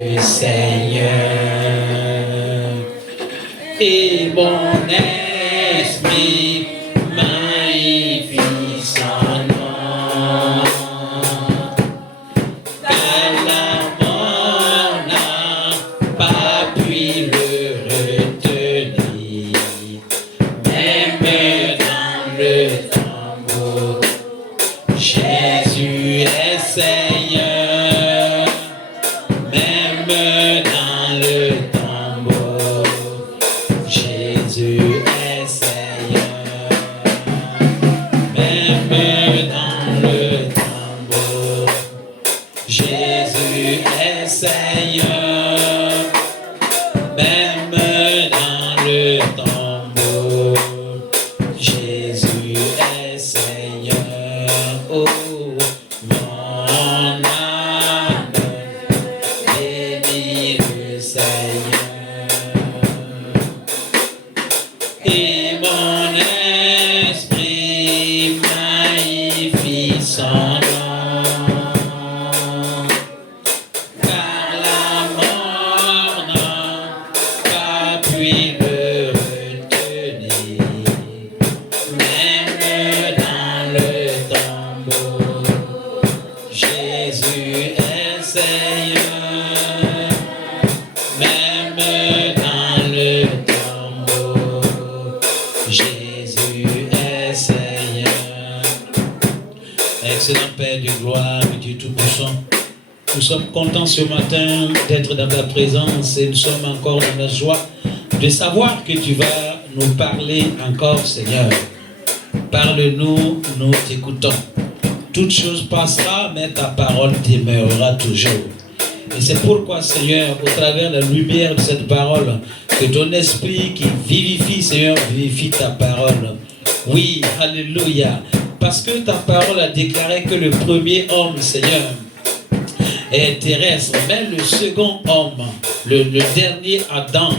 Le Seigneur et mon esprit magnifie son nom, car la mort n'a pas pu le retenir, même dans le tombeau, Jésus est Seigneur. Nous sommes contents ce matin d'être dans ta présence et nous sommes encore dans la joie de savoir que tu vas nous parler encore, Seigneur. Parle-nous, nous t'écoutons. Toute chose passera, mais ta parole demeurera toujours. Et c'est pourquoi, Seigneur, au travers de la lumière de cette parole, que ton esprit qui vivifie, Seigneur, vivifie ta parole. Oui, alléluia. Parce que ta parole a déclaré que le premier homme, Seigneur, est terrestre, mais le second homme, le dernier Adam,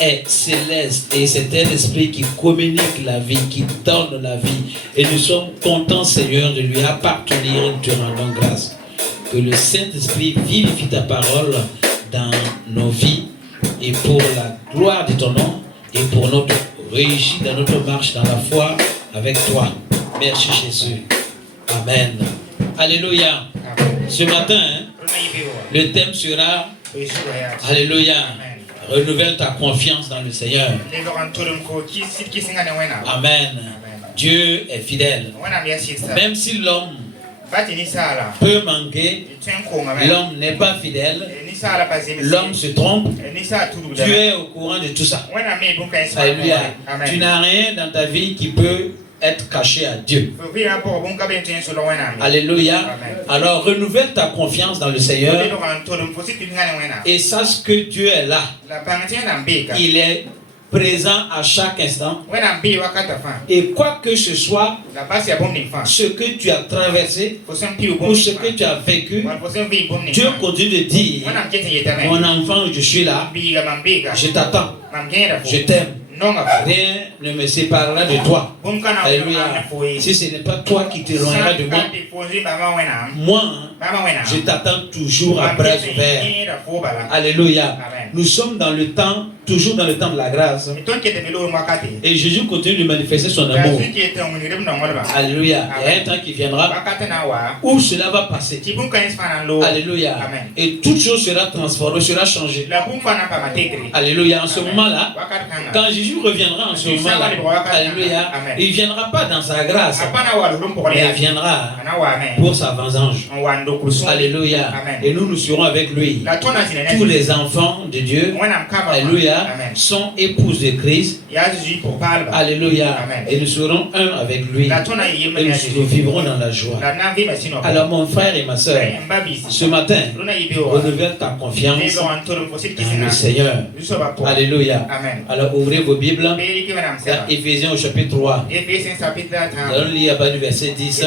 est céleste. Et c'est un esprit qui communique la vie, qui donne la vie. Et nous sommes contents, Seigneur, de lui appartenir et nous te rendons grâce. Que le Saint-Esprit vivifie ta parole dans nos vies et pour la gloire de ton nom et pour notre réussite dans notre marche dans la foi avec toi. Merci Jésus. Amen. Alléluia. Ce matin, le thème sera Alléluia. Renouvelle ta confiance dans le Seigneur. Amen. Dieu est fidèle. Même si l'homme peut manquer, l'homme n'est pas fidèle, l'homme se trompe, Dieu est au courant de tout ça. Alléluia. Tu n'as rien dans ta vie qui peut être caché à Dieu. Alléluia. Alors renouvelle ta confiance dans le Seigneur et sache que Dieu est là. Il est présent à chaque instant. Et quoi que ce soit, ce que tu as traversé ou ce que tu as vécu, Dieu continue de dire: mon enfant, je suis là, je t'attends, je t'aime. Rien ne me séparera de toi. Alléluia. Si ce n'est pas toi qui t'éloigneras de moi, je t'attends toujours à bras ouverts. Alléluia. Nous sommes dans le temps, toujours dans le temps de la grâce. Et Jésus continue de manifester son amour. Alléluia. Il y a un temps qui viendra où cela va passer. Alléluia. Et toute chose sera transformée, sera changée. Alléluia. En ce moment-là, quand Jésus reviendra en ce moment-là, alléluia, il ne viendra pas dans sa grâce, mais il viendra pour sa vengeance. Alléluia. Et nous serons avec lui. Tous les enfants de Dieu, alléluia, sont épouses de Christ. Alléluia. Et nous serons un avec lui. Et nous vivrons dans la joie. Alors mon frère et ma soeur, ce matin, renouvelle ta confiance dans le Seigneur. Alléluia. Alors ouvrez vos Bibles dans Éphésiens au chapitre 3. Nous allons lire à partir du verset 10.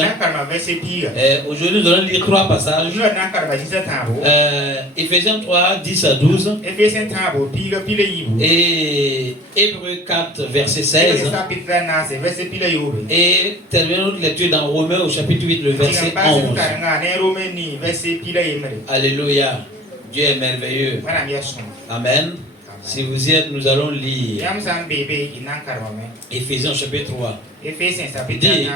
Aujourd'hui nous allons lire 3 passages. Éphésiens 3, 10 à 12. Et Hébreux 4, verset 16. Et terminons notre lecture dans Romains au chapitre 8, le verset 11. Alléluia. Dieu est merveilleux. Amen. Si vous y êtes, nous allons lire Éphésiens chapitre 3. Dit,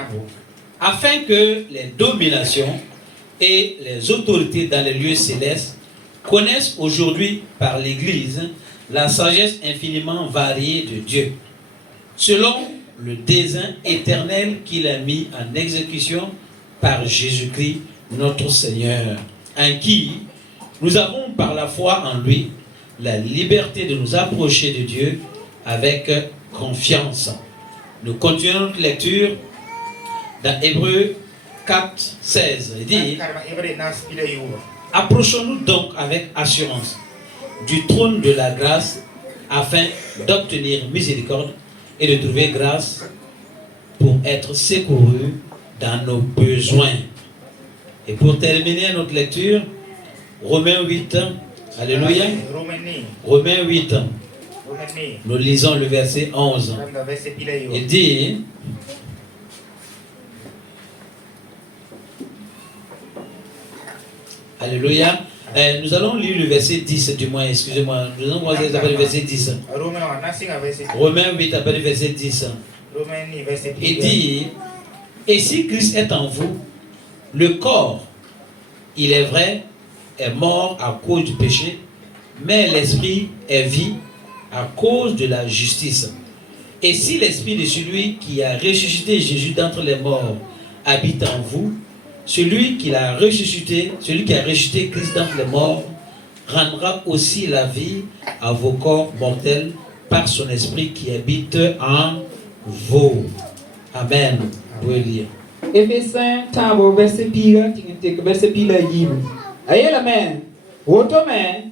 afin que les dominations et les autorités dans les lieux célestes connaissent aujourd'hui par l'Église la sagesse infiniment variée de Dieu, selon le dessein éternel qu'il a mis en exécution par Jésus-Christ notre Seigneur, en qui nous avons par la foi en lui la liberté de nous approcher de Dieu avec confiance. Nous continuons notre lecture dans Hébreux 4, 16. Il dit, approchons-nous donc avec assurance du trône de la grâce afin d'obtenir miséricorde et de trouver grâce pour être secourus dans nos besoins. Et pour terminer notre lecture, Romains 8, alléluia, Romains 8, nous lisons le verset 11. Il dit, alléluia, nous allons lire le verset 10 du moins, excusez-moi, nous allons voir le verset 10. Romains 8, après le verset 10. Il dit, et si Christ est en vous, le corps, il est vrai, est mort à cause du péché, mais l'esprit est vie à cause de la justice. Et si l'esprit de celui qui a ressuscité Jésus d'entre les morts habite en vous, celui qui a ressuscité Christ d'entre les morts rendra aussi la vie à vos corps mortels par son esprit qui habite en vous. Amen. Vous pouvez lire. Éphésiens tambo verset pire, verset pire yim. Ayel amen. Wotomen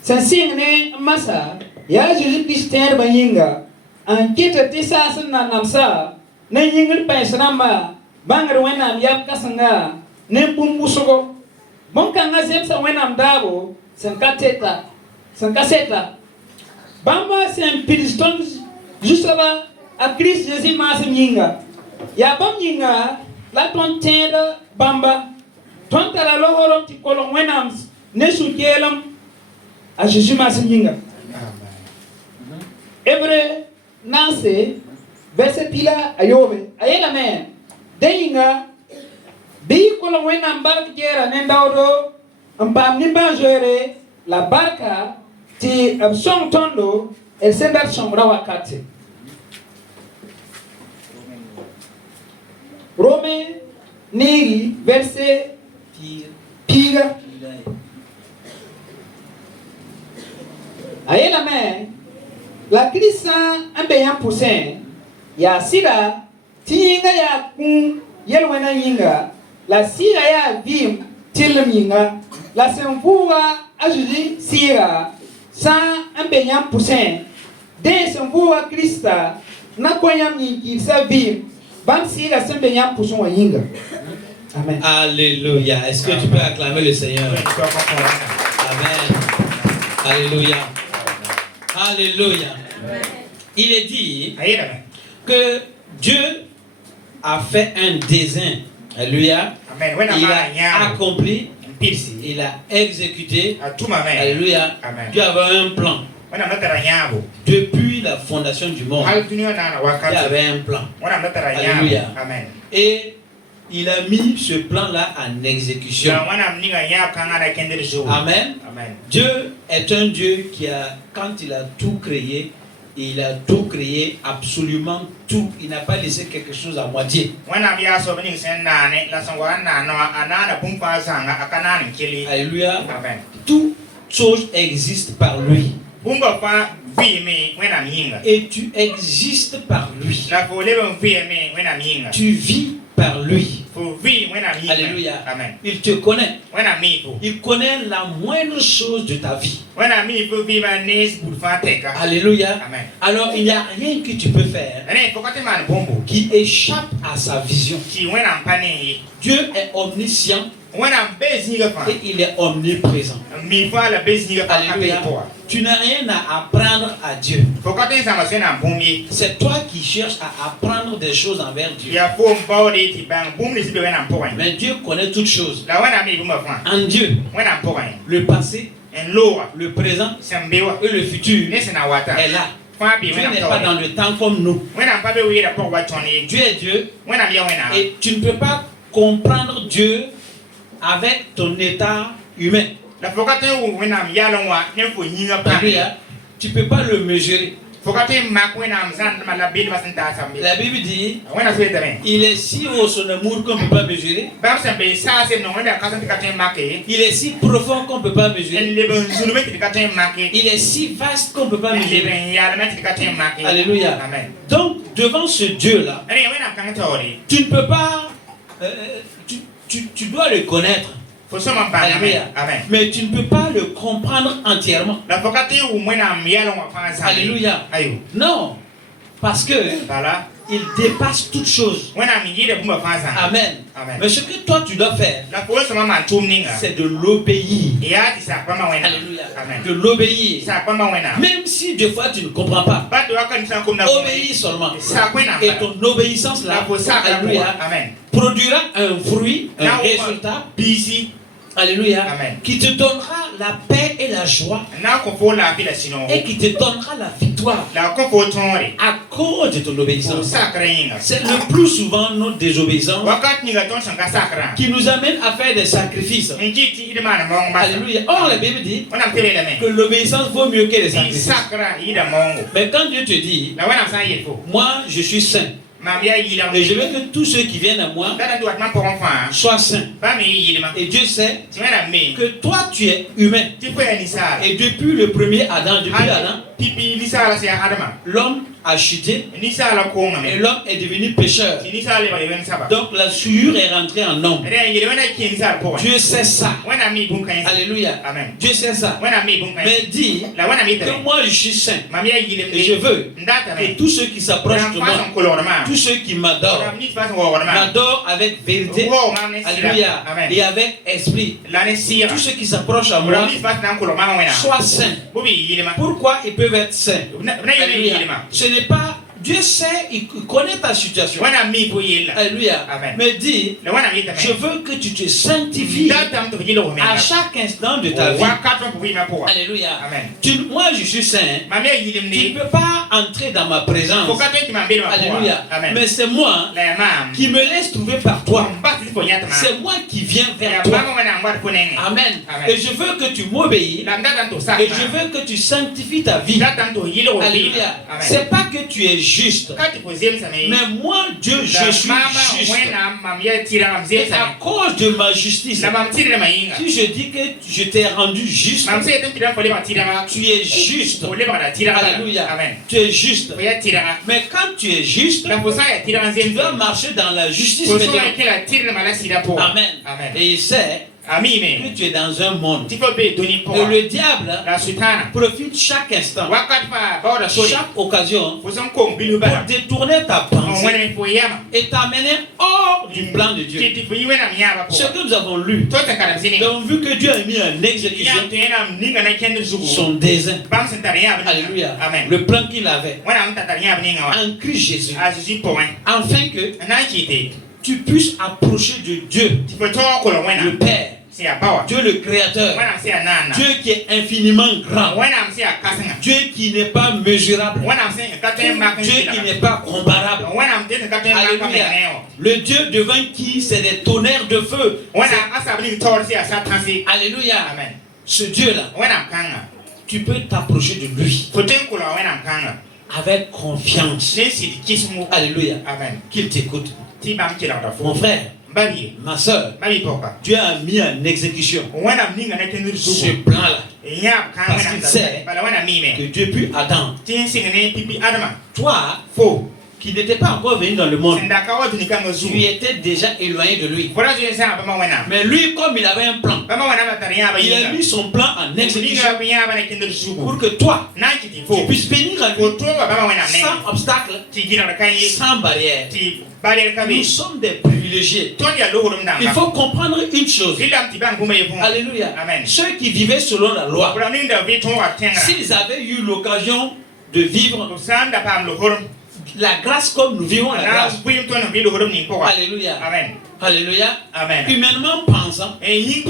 sensigne masa ya Jésus Christ ter bayinga en kete tisas na namsa na yingil paisrama bangar wenam yap kasanga ne bumbusogo mon kanga zemsa wenam dabo sankateta bamba sem piriston juste là à Christ Jésus masem yinga ya bam yinga la ton tenda bamba ton tala lohorom ti kolon wenam ne sukelam a Jésus masem yinga. Hébreu Nancy verset pila ayobe ayela men deyinga bi kolon wenam bark jera ne ndawdo ampam ni banjere la barka ti absong tondo el sendar sombra wakati. Romains negi verset piga ayela men la krisa ambe yan poussin ya sira tinga ya kun yelwena yinga la sira ya vim tilm yinga la semfuwa ajuji sira sa ambe yan poussin de semfuwa krista na koyam yinki sa vim bam sira sembe yan poussin wa yinga. Amen. Alléluia. Est-ce que tu peux acclamer le Seigneur? Amen. Alléluia. Alléluia. Il est dit que Dieu a fait un dessein. Alléluia. Il a accompli, il a exécuté. Alléluia. Dieu avait un plan. Depuis la fondation du monde, il y avait un plan. Alléluia. Et il a mis ce plan-là en exécution. Amen. Dieu est un Dieu qui a, quand il a tout créé, il a tout créé, absolument tout. Il n'a pas laissé quelque chose à moitié. Alléluia. Toute chose existe par lui. Et tu existes par lui. Tu vis par lui. Alléluia. Il te connaît. Il connaît la moindre chose de ta vie. Alléluia. Alors il n'y a rien que tu peux faire qui échappe à sa vision. Dieu est omniscient. Et il est omniprésent. Alléluia. Tu n'as rien à apprendre à Dieu. C'est toi qui cherches à apprendre des choses envers Dieu. Mais Dieu connaît toutes choses. En Dieu, le passé, le présent et le futur est là. Dieu n'est pas dans le temps comme nous. Dieu est Dieu. Et tu ne peux pas comprendre Dieu avec ton état humain. Tu ne peux pas le mesurer. La Bible dit il est si haut son amour qu'on ne peut pas mesurer. Il est si profond qu'on ne peut pas mesurer. Il est si vaste qu'on ne peut pas mesurer. Alléluia. Donc, devant ce Dieu-là, tu ne peux pas... tu dois le connaître. Alléluia. Mais tu ne peux pas le comprendre entièrement. Alléluia. Non. Parce que il dépasse toutes choses. Amen. Mais ce que toi tu dois faire, c'est de l'obéir. Alléluia. De l'obéir. Même si des fois tu ne comprends pas, obéis seulement. Et ton obéissance là, alléluia, produira un fruit, un résultat. Alléluia. Amen. Qui te donnera la paix et la joie. Et qui te donnera la victoire. À cause de ton obéissance. C'est le plus souvent notre désobéissance qui nous amène à faire des sacrifices. Alléluia. Or, la Bible dit que l'obéissance vaut mieux que les sacrifices. Mais quand Dieu te dit, moi je suis saint. Et je veux que tous ceux qui viennent à moi soient saints. Et Dieu sait que toi tu es humain. Et depuis le premier Adam, l'homme a chuté et l'homme est devenu pécheur. Donc la souillure est rentrée en homme. Dieu sait ça. Alléluia. Dieu sait ça. Mais dit que moi je suis saint. Et je veux que tous ceux qui s'approchent de moi, tous ceux qui m'adorent, m'adorent avec vérité. Alléluia. Et avec esprit. Tous ceux qui s'approchent à moi soient saints. Pourquoi ils peuvent être saints? Alléluia. Ce n'est pas... Dieu sait, il connaît ta situation. Alléluia. Mais dis, je veux que tu te sanctifies à chaque instant de ta vie. Alléluia. Moi, je suis saint. Tu ne peux pas entrer dans ma présence. Alléluia. Mais c'est moi qui me laisse trouver par toi. C'est moi qui viens vers toi. Amen. Et je veux que tu m'obéis. Et je veux que tu sanctifies ta vie. Alléluia. C'est pas que tu es juste. Mais moi, Dieu, je suis juste. Et à cause de ma justice, si je dis que je t'ai rendu juste, tu es juste. Alléluia. Tu es juste. Mais quand tu es juste, tu dois marcher dans la justice. Amen. Et il sait que tu es dans un monde. Et le diable profite chaque instant, chaque occasion pour détourner ta pensée et t'amener hors du plan de Dieu. Ce que nous avons lu, nous avons vu que Dieu a mis en exécution son dessein. Alléluia. Le plan qu'il avait en Christ Jésus, afin que tu puisses approcher de Dieu, le Père, Dieu le Créateur, Dieu qui est infiniment grand, Dieu qui n'est pas mesurable, Dieu qui n'est pas comparable. Alléluia. Le Dieu devant qui c'est des tonnerres de feu. Alléluia. Ce Dieu-là, tu peux t'approcher de lui avec confiance. Alléluia. Qu'il t'écoute. Mon frère, ma soeur, Dieu a mis en exécution ce plan-là. Parce qu'il sait que depuis Adam, toi, qui n'était pas encore venu dans le monde, tu étais déjà éloigné de lui. Mais lui, comme il avait un plan, il a mis son plan en exécution pour que toi, tu puisses bénir à lui sans obstacle, sans barrière. Nous sommes des privilégiés. Il faut comprendre une chose. Alléluia. Ceux qui vivaient selon la loi, s'ils avaient eu l'occasion de vivre la grâce comme nous vivons la grâce. Alléluia. Amen. Alléluia. Amen. Humainement pensant, Jésus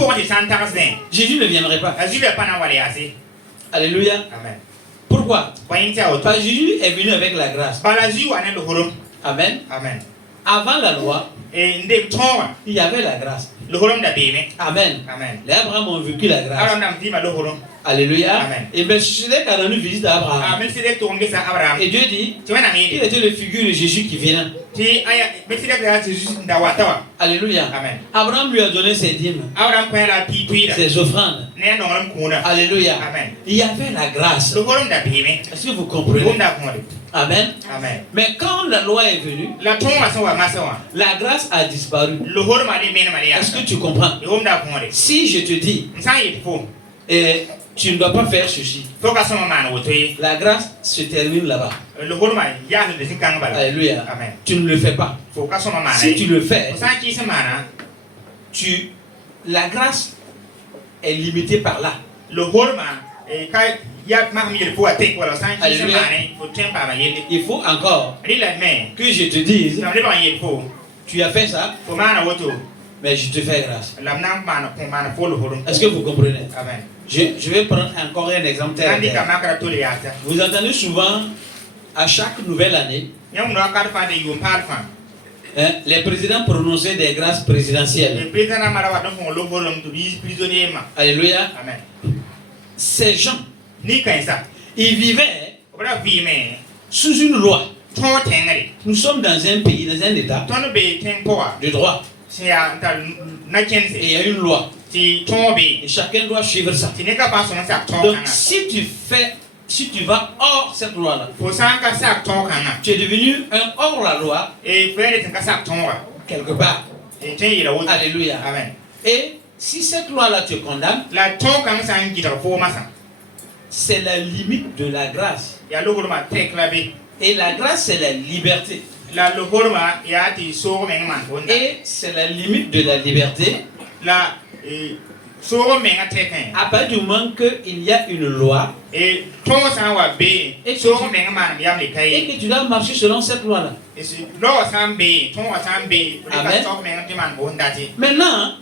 ne viendrait pas. Alléluia. Amen. Pourquoi? Parce que Jésus est venu avec la grâce. Amen. Amen. Avant la loi, il y avait la grâce. Amen. Amen. Les Abraham ont vécu la grâce. Alléluia. Amen. Et Melchisedec a rendu visite à Abraham. Et Dieu dit, il était le figure de Jésus qui vient. Alléluia. Amen. Abraham lui a donné ses dîmes, ses offrandes. Alléluia. Amen. Il y avait la grâce. Est-ce que vous comprenez? Amen. Amen. Mais quand la loi est venue, la grâce a disparu. Est-ce que tu comprends? Si je te dis, et tu ne dois pas faire ceci, la grâce se termine là-bas. Alléluia. Amen. Tu ne le fais pas. Si tu le fais, la grâce est limitée par là. Il faut encore que je te dise, tu as fait ça, mais je te fais grâce. Est-ce que vous comprenez? Amen. Je vais prendre encore un exemple terre à terre. Vous entendez souvent, à chaque nouvelle année, les présidents prononçaient des grâces présidentielles. Alléluia. Amen. Ces gens, ils vivaient sous une loi. Nous sommes dans un pays, dans un état de droit. Et il y a une loi. Et chacun doit suivre ça. Donc si tu vas hors cette loi-là, tu es devenu un hors la loi quelque part. Alléluia. Amen. Et si cette loi-là te condamne, c'est la limite de la grâce. Et la grâce, c'est la liberté. Et c'est la limite de la liberté. À partir du moment qu'il y a une loi et que tu dois marcher selon cette loi-là. Maintenant,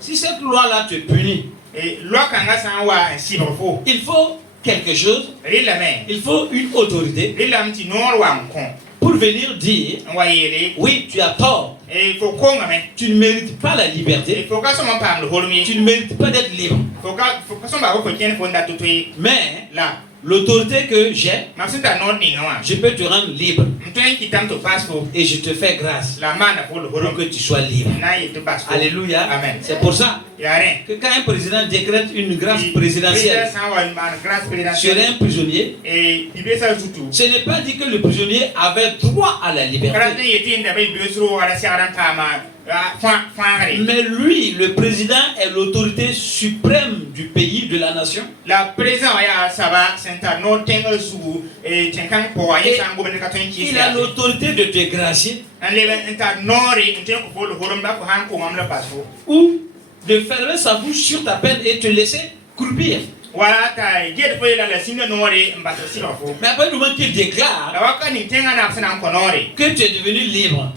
si cette loi-là te punit, il faut quelque chose, il faut une autorité pour venir dire, oui, tu as tort. Tu ne mérites pas la liberté. Tu ne mérites pas d'être libre. Mais l'autorité que j'ai, je peux te rendre libre. Et je te fais grâce pour que tu sois libre. Alléluia. Amen. C'est pour ça que quand un président décrète une grâce présidentielle sur un prisonnier, ce n'est pas dit que le prisonnier avait droit à la liberté. Mais lui, le président, est l'autorité suprême du pays, de la nation. Il a l'autorité de te gracier ou de fermer sa bouche sur ta peine et te laisser croupir. Mais après le moment qu'il déclare que tu es devenu libre,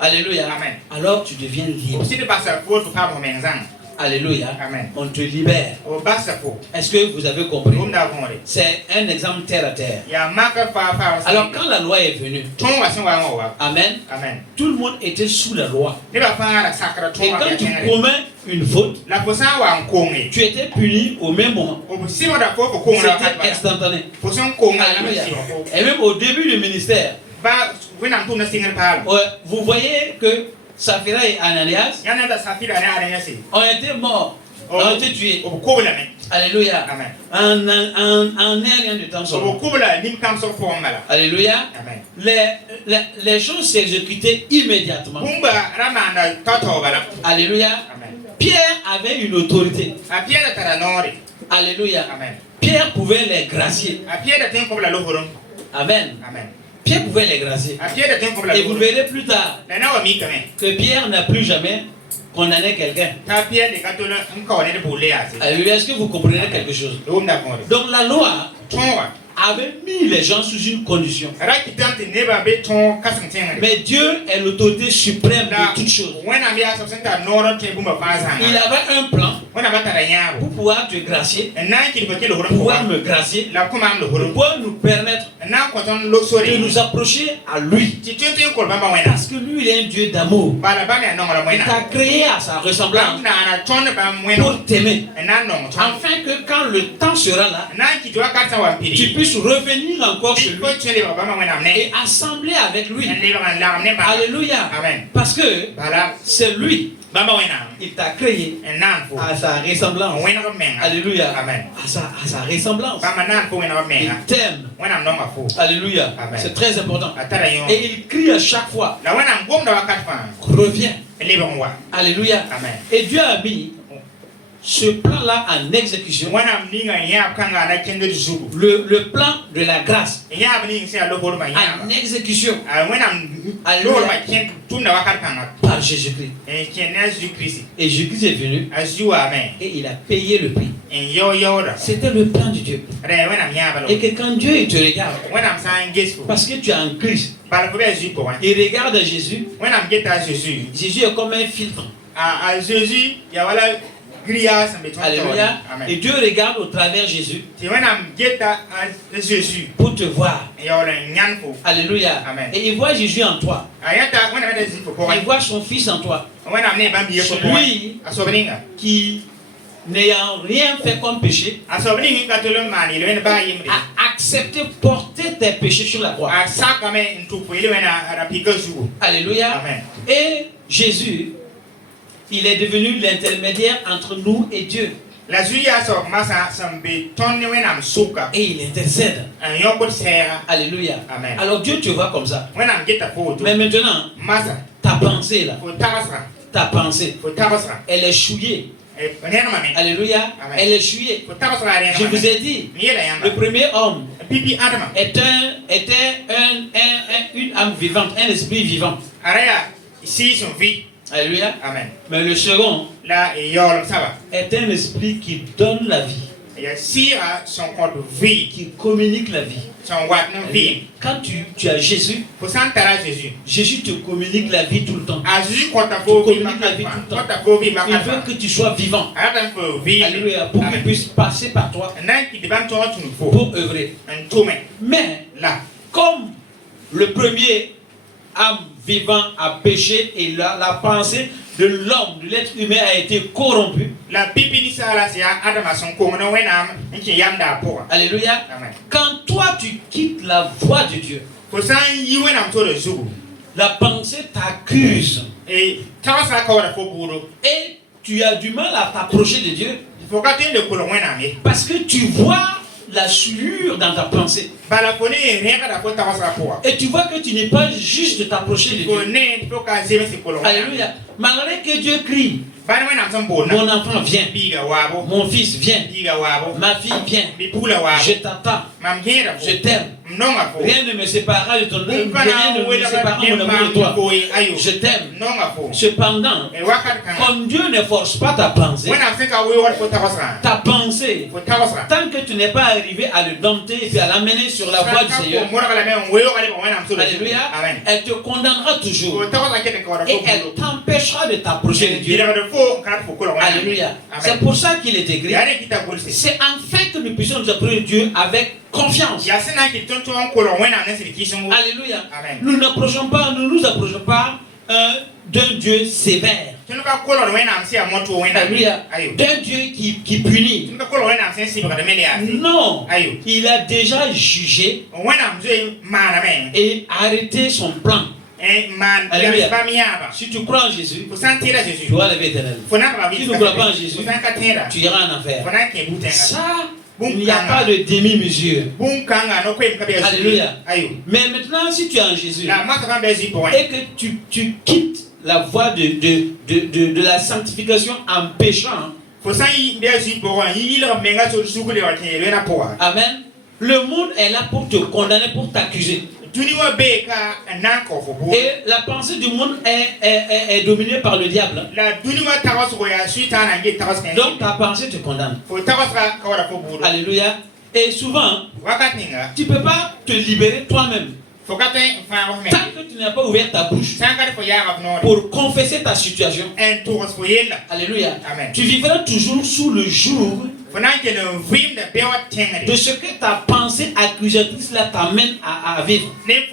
alléluia, alors tu deviens libre. Alléluia. Amen. On te libère. Est-ce que vous avez compris? C'est un exemple terre à terre. Alors quand la loi est venue, Amen, tout le monde était sous la loi. Et quand tu commets une faute, tu étais puni au même moment. C'était instantané. Alléluia. Et même au début du ministère, vous voyez que Saphira et Ananias ont été morts, ont été tués. Alléluia. Amen. En rien de temps seulement. Alléluia. Amen. Les choses s'exécutaient immédiatement. Alléluia. Amen. Pierre avait une autorité. Alléluia. Amen. Pierre pouvait les gracier. Amen. Amen. Pierre pouvait les gracier. Et vous verrez plus tard que Pierre n'a plus jamais condamné quelqu'un. Alléluia. Est-ce que vous comprenez quelque chose? Donc la loi avait mis les gens sous une condition. Mais Dieu est l'autorité suprême de toutes choses. Il avait un plan pour pouvoir te gracier, pour pouvoir me gracier, pour pouvoir nous permettre de nous approcher à lui. Parce que lui, il est un Dieu d'amour. Il t'a créé à sa ressemblance pour t'aimer. Afin que quand le temps sera là, tu puisses revenir encore chez lui et assembler avec lui. Alléluia. Amen. Parce que c'est lui. Il t'a créé à sa ressemblance. Alléluia. Amen. À sa ressemblance. Il t'aime. Alléluia. C'est très important. Et il crie à chaque fois. Reviens. Alléluia. Amen. Et Dieu a mis ce plan-là en exécution. Le plan de la grâce en exécution. Alléluia. Par Jésus-Christ. Et Jésus est venu et il a payé le prix. C'était le plan de Dieu. Et que quand Dieu te regarde, parce que tu es en Christ, il regarde Jésus. Jésus est comme un filtre. Alléluia. Et Dieu regarde au travers Jésus pour te voir. Alléluia. Amen. Et il voit Jésus en toi. Il voit son fils en toi. Celui qui, n'ayant rien fait comme péché, a accepté porter tes péchés sur la croix. Alléluia. Amen. Et Jésus, il est devenu l'intermédiaire entre nous et Dieu. Et il intercède. Alléluia. Amen. Alors Dieu te voit comme ça. Mais maintenant, ta pensée là, ta pensée, elle est souillée. Alléluia. Amen. Elle est souillée. Je vous ai dit, le premier homme était une âme vivante, un esprit vivant. Alléluia. Amen. Mais le second est un esprit qui donne la vie, qui communique la vie. Quand tu as Jésus, Jésus te communique la vie tout le temps. Tu communiques la vie tout le temps. Il veut que tu sois vivant. Alléluia. Pour qu'il puisse passer par toi pour œuvrer. Mais là, comme le premier âme vivant a péché et la pensée de l'homme, de l'être humain a été corrompue. Alléluia. Amen. Quand toi tu quittes la voie de Dieu, la pensée t'accuse et tu as du mal à t'approcher de Dieu parce que tu vois la souillure dans ta pensée. Et tu vois que tu n'es pas juste de t'approcher de Dieu. Alléluia. Malgré que Dieu crie, mon enfant vient, mon fils vient, ma fille vient, je t'attends, je t'aime. Rien ne me séparera de ton amour, rien ne me séparera mon amour de toi. Je t'aime. Cependant, comme Dieu ne force pas ta pensée, tant que tu n'es pas arrivé à le dompter et à l'amener sur la voie du Seigneur, alléluia, elle te condamnera toujours et elle t'empêchera de t'approcher de Dieu. Alléluia. C'est pour ça qu'il est écrit. C'est enfin que nous puissions nous approcher de Dieu avec confiance. Alléluia. Nous ne nous approchons pas d'un Dieu sévère. Alléluia. D'un Dieu qui punit. Non. Il a déjà jugé et arrêté son plan. Alléluia. Si tu crois en Jésus, tu auras la vie éternelle. Si tu ne crois pas en Jésus, tu iras en enfer. Ça, il n'y a pas de demi-mesure. Alléluia. Mais maintenant, si tu es en Jésus et que tu quittes la voie de la sanctification en péchant, amen, le monde est là pour te condamner, pour t'accuser. Et la pensée du monde est dominée par le diable. Donc ta pensée te condamne. Alléluia. Et souvent, tu ne peux pas te libérer toi-même. Tant que tu n'as pas ouvert ta bouche pour confesser ta situation, alléluia, amen, tu vivras toujours sous le joug de ce que ta pensée accusatrice là t'amène à vivre. Et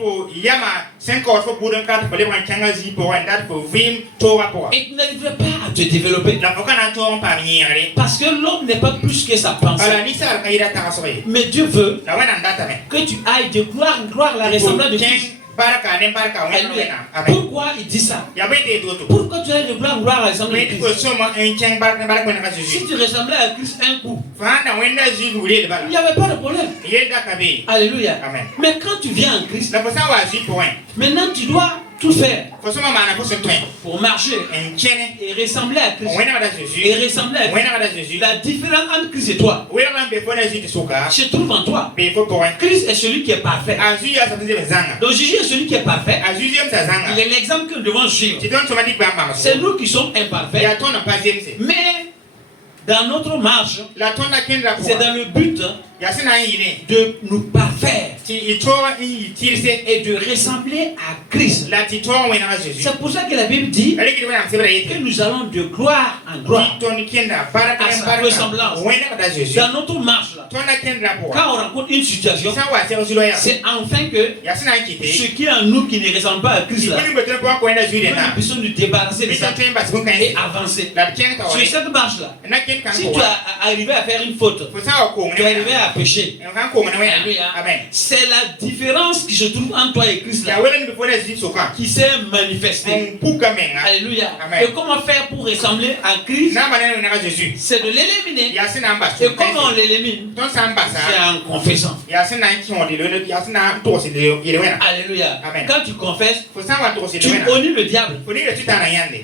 tu n'arriveras pas à te développer. Parce que l'homme n'est pas plus que sa pensée. Mais Dieu veut que tu ailles de gloire en gloire la ressemblance de Christ. Pourquoi il dit ça? Pourquoi tu as de gloire en gloire la ressemblance de Christ? Si tu ressemblais à Christ un coup, il n'y avait pas de problème. Alléluia. Amen. Mais quand tu viens en Christ, maintenant tu dois tout faire pour marcher et ressembler à Christ. Et ressembler à Christ. La différence entre Christ et toi se trouve en toi. Christ est celui qui est parfait. Donc Jésus est celui qui est parfait. Il est l'exemple que nous devons suivre. C'est nous qui sommes imparfaits. Mais dans notre marche, c'est dans le but de nous parfaire et de ressembler à Christ. C'est pour ça que la Bible dit que nous allons de gloire en gloire à sa ressemblance. Dans notre marche, quand on rencontre une situation, c'est enfin que ce qui est en nous qui ne ressemble pas à Christ, nous puissions nous débarrasser de ça et avancer. Sur cette marche-là, si tu as arrivé à faire une faute, tu es arrivé à pécher. C'est la différence qui se trouve entre toi et Christ là, qui s'est manifestée. Alléluia. Et comment faire pour ressembler à Christ? C'est de l'éliminer. Et comment on l'élimine? C'est en confessant. Alléluia. Quand tu confesses, tu honores le diable,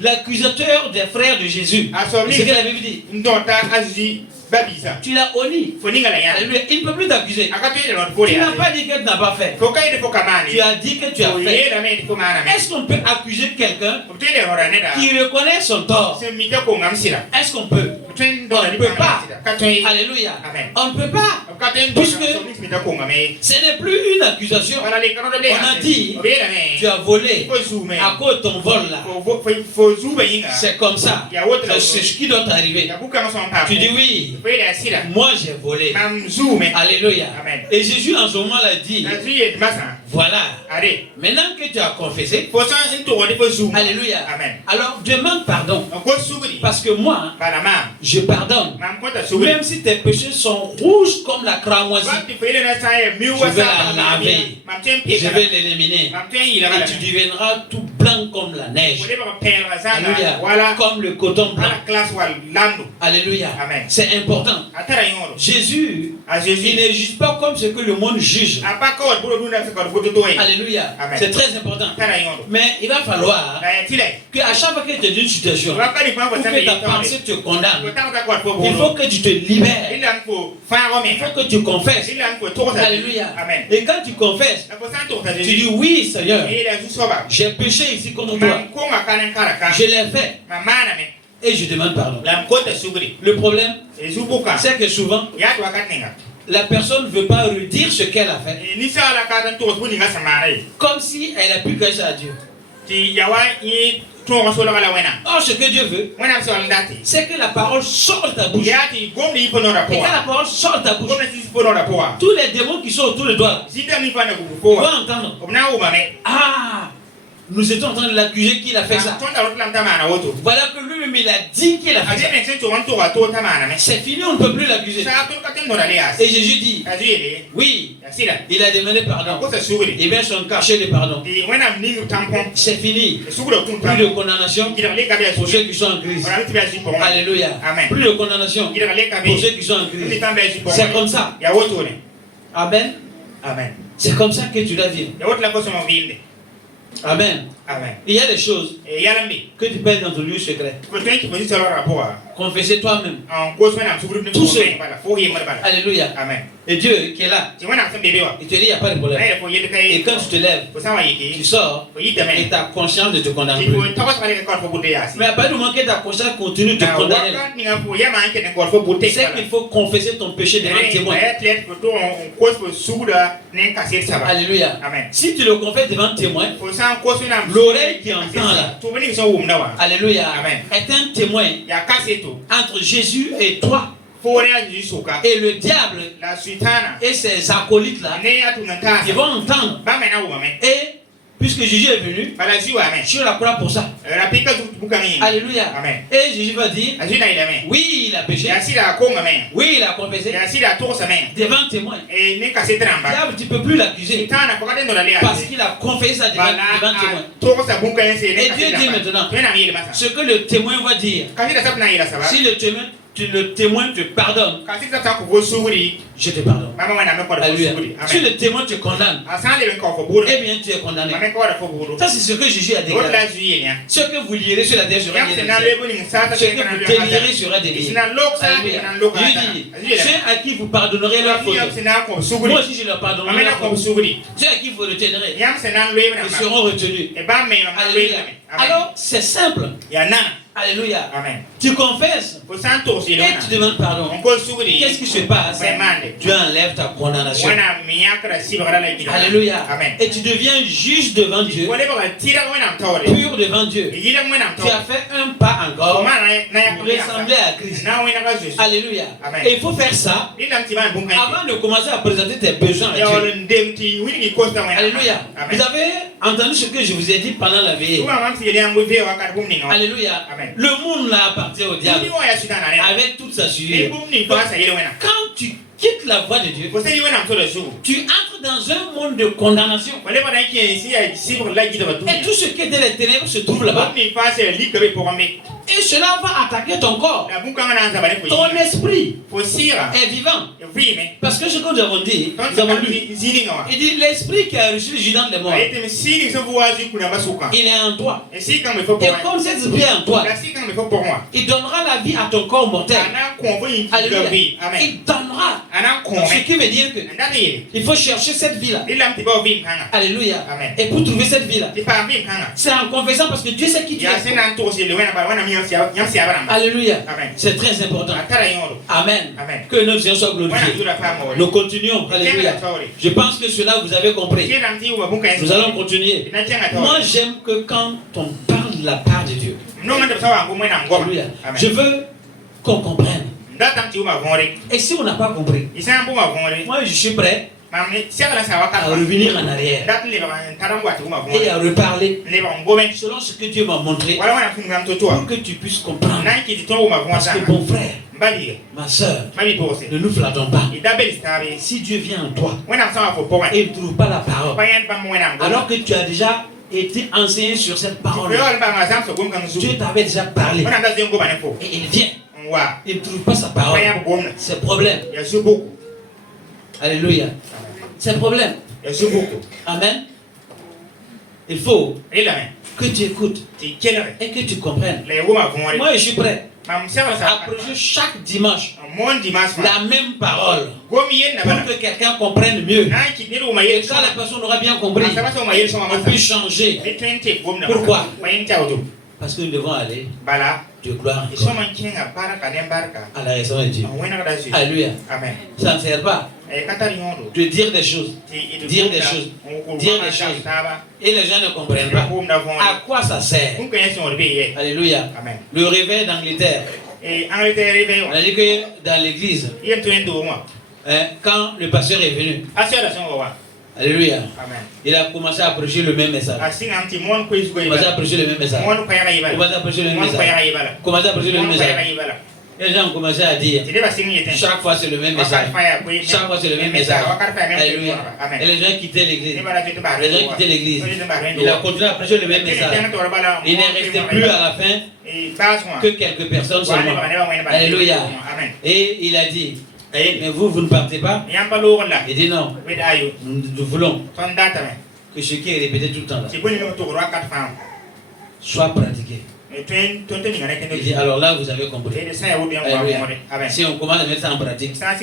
l'accusateur des frères de Jésus. C'est ce que la Bible dit. Tu l'as honni. Il ne peut plus t'accuser. Tu n'as pas dit que tu n'as pas fait. Tu as dit que tu as fait. Est-ce qu'on peut accuser quelqu'un qui reconnaît son tort? Est-ce qu'on peut? On ne peut pas. Alléluia. On ne peut pas. Puisque ce n'est plus une accusation. On a dit, tu as volé. À cause de ton vol là. C'est comme ça. C'est ce qui doit t'arriver. Tu dis oui. Moi j'ai volé. Alléluia. Et Jésus en ce moment l'a dit. Voilà. Maintenant que tu as confessé. Alléluia. Alors demande pardon. Parce que moi, je pardonne. Même si tes péchés sont rouges comme la cramoisie, je vais la laver. Je vais l'éliminer. Et tu deviendras tout blanc comme la neige. Alléluia. Comme le coton blanc. Alléluia. C'est important. Jésus, il ne juge pas comme ce que le monde juge. Alléluia. C'est très important. Mais il va falloir qu'à chaque fois que tu es dans une situation, pour que ta pensée te condamne, il faut que tu te libères. Il faut que tu confesses. Alléluia. Et quand tu confesses, tu dis oui Seigneur, j'ai péché ici contre toi. Je l'ai fait. Et je demande pardon. Le problème, c'est que souvent, la personne ne veut pas redire ce qu'elle a fait. Comme si elle a pu cacher à Dieu. Or, ce que Dieu veut, c'est que la parole sorte de ta bouche. Et quand la parole sort de ta bouche, tous les démons qui sont autour de toi vont entendre. Ah, Nous étions en train de l'accuser qu'il a fait ça. Voilà que lui-même il a dit qu'il a fait ça. C'est fini, on ne peut plus l'accuser. Et Jésus dit, oui, il a demandé pardon. Et bien son cachet de pardon. C'est fini. Plus de condamnation pour ceux qui sont en Christ. Alléluia. Plus de condamnation pour ceux qui sont en Christ. C'est comme ça. Amen. Amen. C'est comme ça que tu dois vivre. Amen. Amen. Il y a des choses que tu peux être dans ton lieu secret. Confesser toi-même. Tout seul. Alléluia. Amen. Et Dieu qui est là, il te dit il n'y a pas de problème. Et quand tu te lèves, tu sors et ta conscience ne te condamne plus. Mais à partir du moment que ta conscience continue de te condamner, c'est qu'il faut confesser ton péché devant un témoin. Alléluia. Amen. Si tu le confesses devant un témoin, l'oreille qui entend là, alléluia, Amen. est un témoin entre Jésus et toi. Et le diable et ses acolytes là, ils vont entendre. Et puisque Jésus est venu sur la croix pour ça. Alléluia. Amen. Et Jésus va dire, oui, il a péché. Oui, il a confessé. Devant témoin. Diable, tu ne peux plus l'accuser. Parce qu'il a confessé ça devant témoin. Et Dieu dit maintenant, ce que le témoin va dire, si le témoin te pardonne, je te pardonne. Alléluia. Si le témoin te condamne, eh bien tu es condamné. Ça c'est ce que Jésus a déclaré. Ce que vous lirez sur la terre sera lié. Ce que vous délirez sera délié. Alléluia. Lui dit, ceux à qui vous pardonnerez leur faute, moi aussi je leur pardonnerai leur faute. Ceux à qui vous retenerez, ils seront retenus. Alléluia. Alors c'est simple. Alléluia. Amen. Tu confesses et tu demandes pardon. Qu'est-ce qui se passe? Tu enlèves ta condamnation. Alléluia. Amen. Et tu deviens juste devant Dieu, pur devant Dieu. Tu as fait un pas encore pour ressembler à Christ. Alléluia. Amen. Et il faut faire ça avant de commencer à présenter tes besoins à Dieu. Alléluia. Amen. Vous avez entendu ce que je vous ai dit pendant la veillée. Alléluia. Amen. Le monde là appartient au diable avec toute sa suite. Quand tu quittes la voie de Dieu, tu entres dans un monde de condamnation. Et tout ce qui est dans les ténèbres se trouve là-bas. Et cela va attaquer ton corps. Ton esprit est vivant. Parce que ce que nous avons dit, nous avons lu, il dit l'esprit qui a reçu le jugement des morts, il est en toi. Et comme cet esprit est en toi, il donnera la vie à ton corps mortel. Alléluia. Il donnera. Ce qui veut dire que il faut chercher cette vie-là. Alléluia. Et pour trouver cette vie-là, c'est en confessant parce que Dieu sait qui tu es. Alléluia. C'est très important. Amen. Que notre Seigneur soit glorifié. Nous continuons. Alléluia. Je pense que cela vous avez compris. Nous allons continuer. Moi j'aime que quand on parle de la part de Dieu, alléluia, je veux qu'on comprenne. Et si on n'a pas compris, moi je suis prêt à revenir en arrière et à reparler selon ce que Dieu m'a montré pour que tu puisses comprendre. Parce que mon frère, ma soeur, ne nous flattons pas. Si Dieu vient en toi et ne trouve pas la parole, alors que tu as déjà été enseigné sur cette parole, Dieu t'avait déjà parlé et il vient, il ne trouve pas sa parole, c'est problème. Alléluia. C'est un problème. Amen. Il faut que tu écoutes et que tu comprennes. Moi, je suis prêt à prêcher chaque dimanche la même parole pour que quelqu'un comprenne mieux. Et quand la personne aura bien compris, on peut changer. Pourquoi? Parce que nous devons aller de gloire à la raison de Dieu. Alléluia. Ça ne sert pas de dire des choses, et les gens ne comprennent pas. À quoi ça sert? Alléluia. Le réveil d'Angleterre. On a dit que dans l'église, quand le pasteur est venu, Alléluia. Il a commencé à prêcher le même message. Commencé à prêcher le même message. Commencé à prêcher le même message. Commencé à prêcher le même message. Et les gens ont commencé à dire, chaque fois c'est le même message. Chaque fois c'est le même message. Alléluia. Et les gens quittaient l'église. Les gens quittaient l'église. Il a continué à prêcher le même message. Il n'est resté plus à la fin que quelques personnes seulement. Alléluia. Et il a dit, mais vous ne partez pas? Il dit non. Nous voulons que ce qui est répété tout le temps là soit pratiqué. Il dit, alors là vous avez compris. Si on commence à mettre ça en pratique, ça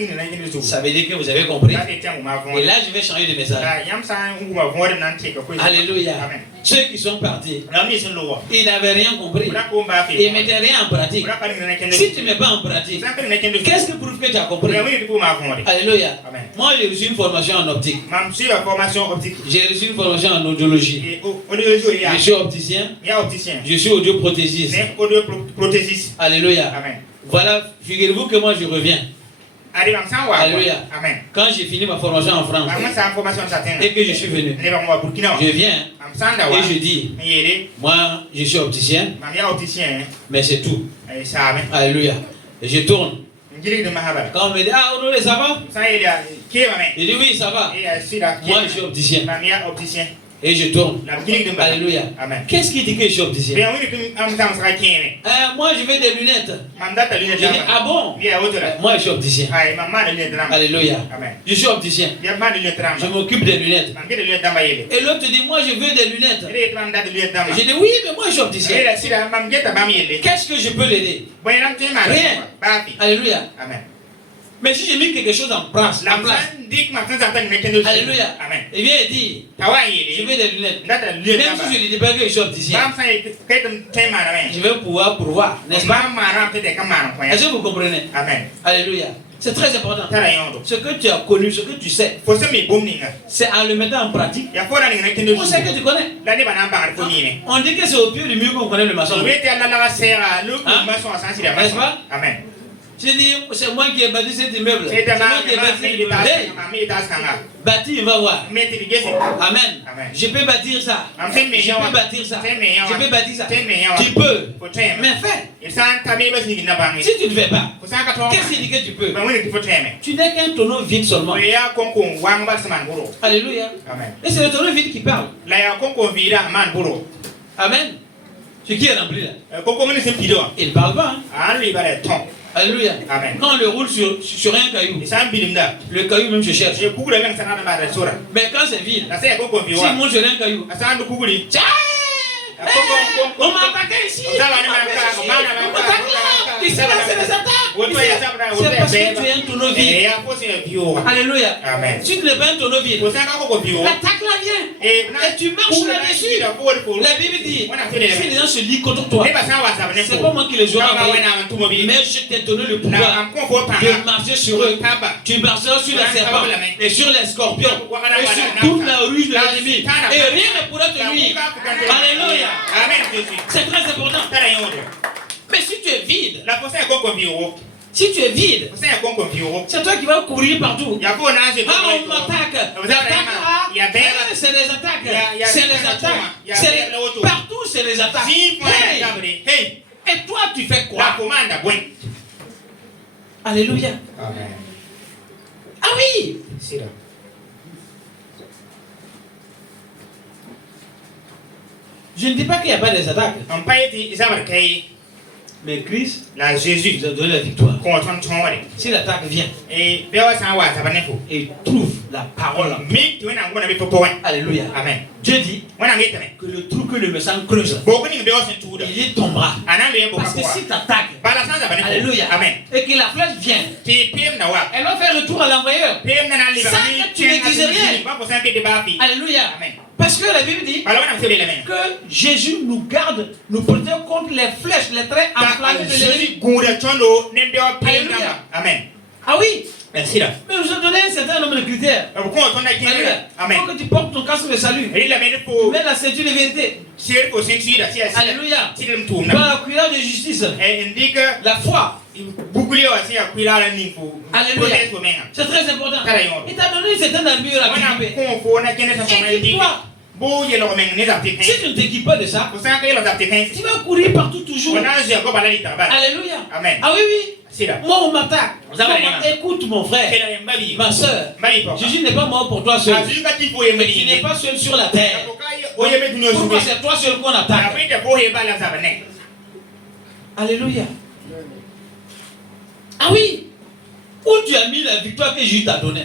veut dire que vous avez compris. Et là je vais changer de message. Alléluia. Ceux qui sont partis, ils n'avaient rien compris. Ils ne mettaient rien en pratique. Si tu ne mets pas en pratique, qu'est-ce qui prouve que tu as compris? Alléluia. Moi j'ai reçu une formation en optique. J'ai reçu une formation en audiologie. Je suis opticien. Je suis audioprothésiste. Alléluia. Voilà, figurez-vous que moi je reviens. Alléluia. Quand j'ai fini ma formation en France et que je suis venu, je viens et je dis, moi je suis opticien, mais c'est tout. Alléluia. Et je tourne. Quand on me dit, ah Honoré, ça va? Je dis oui, ça va. Moi je suis opticien. Et je tourne. Alléluia. Qu'est-ce qui dit que je suis opticien? Moi je veux des lunettes. Je dis, ah bon? Moi je suis opticien. Alléluia. Je suis opticien. Je m'occupe des lunettes. Et l'autre dit, moi je veux des lunettes. Je dis, oui, mais moi je suis opticien. Qu'est-ce que je peux l'aider? Rien. Alléluia. Mais si j'ai mis quelque chose en place, alléluia, il vient et dit, je veux des lunettes. Même si je ne dis pas que je suis opticien, je vais pouvoir pourvoir, n'est-ce pas? Est-ce que vous comprenez? Alléluia. C'est très important. Ce que tu as connu, ce que tu sais, c'est en le mettant en pratique. On sait que tu connais. On dit que c'est au pied du mur qu'on connaît le maçon. N'est-ce pas? Je dis, c'est moi qui ai bâti cet immeuble. C'est moi qui ai bâti cet immeuble. Hey, bâti, va voir. Amen. Je peux bâtir ça. Je peux bâtir ça. Je peux bâtir ça. Tu peux. Mais fais. Si tu ne fais pas, qu'est-ce qui dit que tu peux? Tu n'es qu'un tonneau vide seulement. Alléluia. Et c'est le tonneau vide qui parle. Amen. Ce qui est rempli là. Il ne parle pas. Alléluia. Quand on le roule sur un caillou, le caillou même se cherche. Mais quand c'est vide, si on monte sur un caillou, on m'a attaqué ici. On m'a attaqué là. Ici là, c'est des attaques. C'est parce que tu es un tonneau vide. Alléluia. Si tu n'es pas un tonneau vide, l'attaque là vient. Et tu marches là-dessus. La Bible dit, si les gens se lient contre toi, c'est pas moi qui les aurai envoyés, mais je t'ai donné le pouvoir de marcher sur eux. Tu marcheras sur les serpents et sur les scorpions et sur toute la ruse de l'ennemi. Et rien ne pourra te nuire. Alléluia. C'est très important. Mais si tu es vide, si tu es vide, c'est toi qui vas courir partout. Ah, on m'attaque. C'est les attaques. C'est les attaques. Partout, c'est les attaques. Hey. Et toi, tu fais quoi? Alléluia. Ah oui. Je ne dis pas qu'il n'y a pas des attaques. Mais Christ, Jésus, nous a donné la victoire. Si l'attaque vient et trouve la parole, alléluia. Amen. Dieu dit que le trou que le méchant creuse, il y tombera. Parce que si tu attaques, alléluia, et que la flèche vient, elle va faire retour à l'envoyeur. Ça, tu ne dises rien. Alléluia. Parce que la Bible dit que Jésus nous garde, nous protège contre les flèches, les traits enflammés de l'ennemi. Alléluia. Amen. Ah oui. Merci là. Mais je vous ai donné un certain nombre de critères. Alléluia. Faut que tu portes ton casque de salut. Tu mets la ceinture de vérité. Alléluia. Par la cuillère de justice. La foi. Alléluia. C'est très important. Il t'a donné une certaine armure à t'équiper. Équipe-toi. Si tu ne t'équipes pas de ça, tu vas courir partout toujours. Alléluia. Amen. Ah oui, oui. Moi, on m'attaque. Écoute mon frère, ma soeur. Jésus n'est pas mort pour toi seul. Il n'est pas seul sur la terre. Pourquoi c'est toi seul qu'on attaque? Alléluia. Ah oui. Où tu as mis la victoire que Jésus t'a donnée?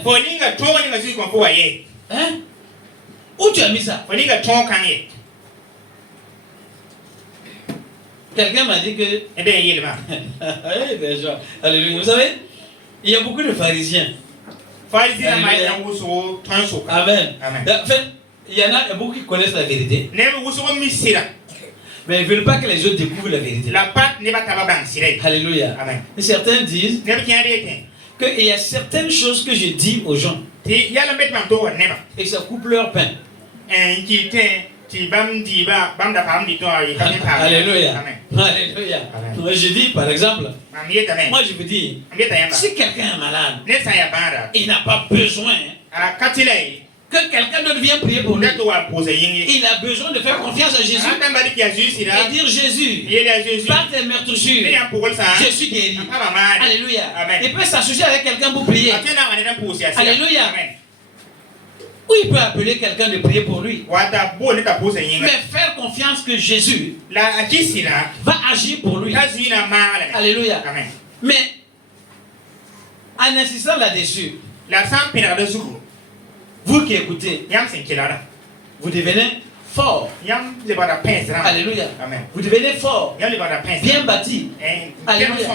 Hein? Où tu as mis ça? Quelqu'un m'a dit que... Alléluia. Vous savez, il y a beaucoup de pharisiens. Amen. En fait, il y en a beaucoup qui connaissent la vérité. Mais ils ne veulent pas que les autres découvrent la vérité. Alléluia. Amen. Et certains disent qu'il y a certaines choses que je dis aux gens et ça coupe leur pain. Alléluia. Alléluia. Moi je dis par exemple, moi je vous dis, si quelqu'un est malade, il n'a pas besoin que quelqu'un d'autre vienne prier pour lui. Il a besoin de faire confiance à Jésus et dire Jésus, par tes meurtrissures, je suis guéri. Alléluia. Il peut s'associer avec quelqu'un pour prier. Alléluia. Ou il peut appeler quelqu'un de prier pour lui. Mais faire confiance que Jésus va agir pour lui. Alléluia. Mais en insistant là-dessus, vous qui écoutez, vous devenez fort. Alléluia. Vous devenez fort, bien bâti. Alléluia.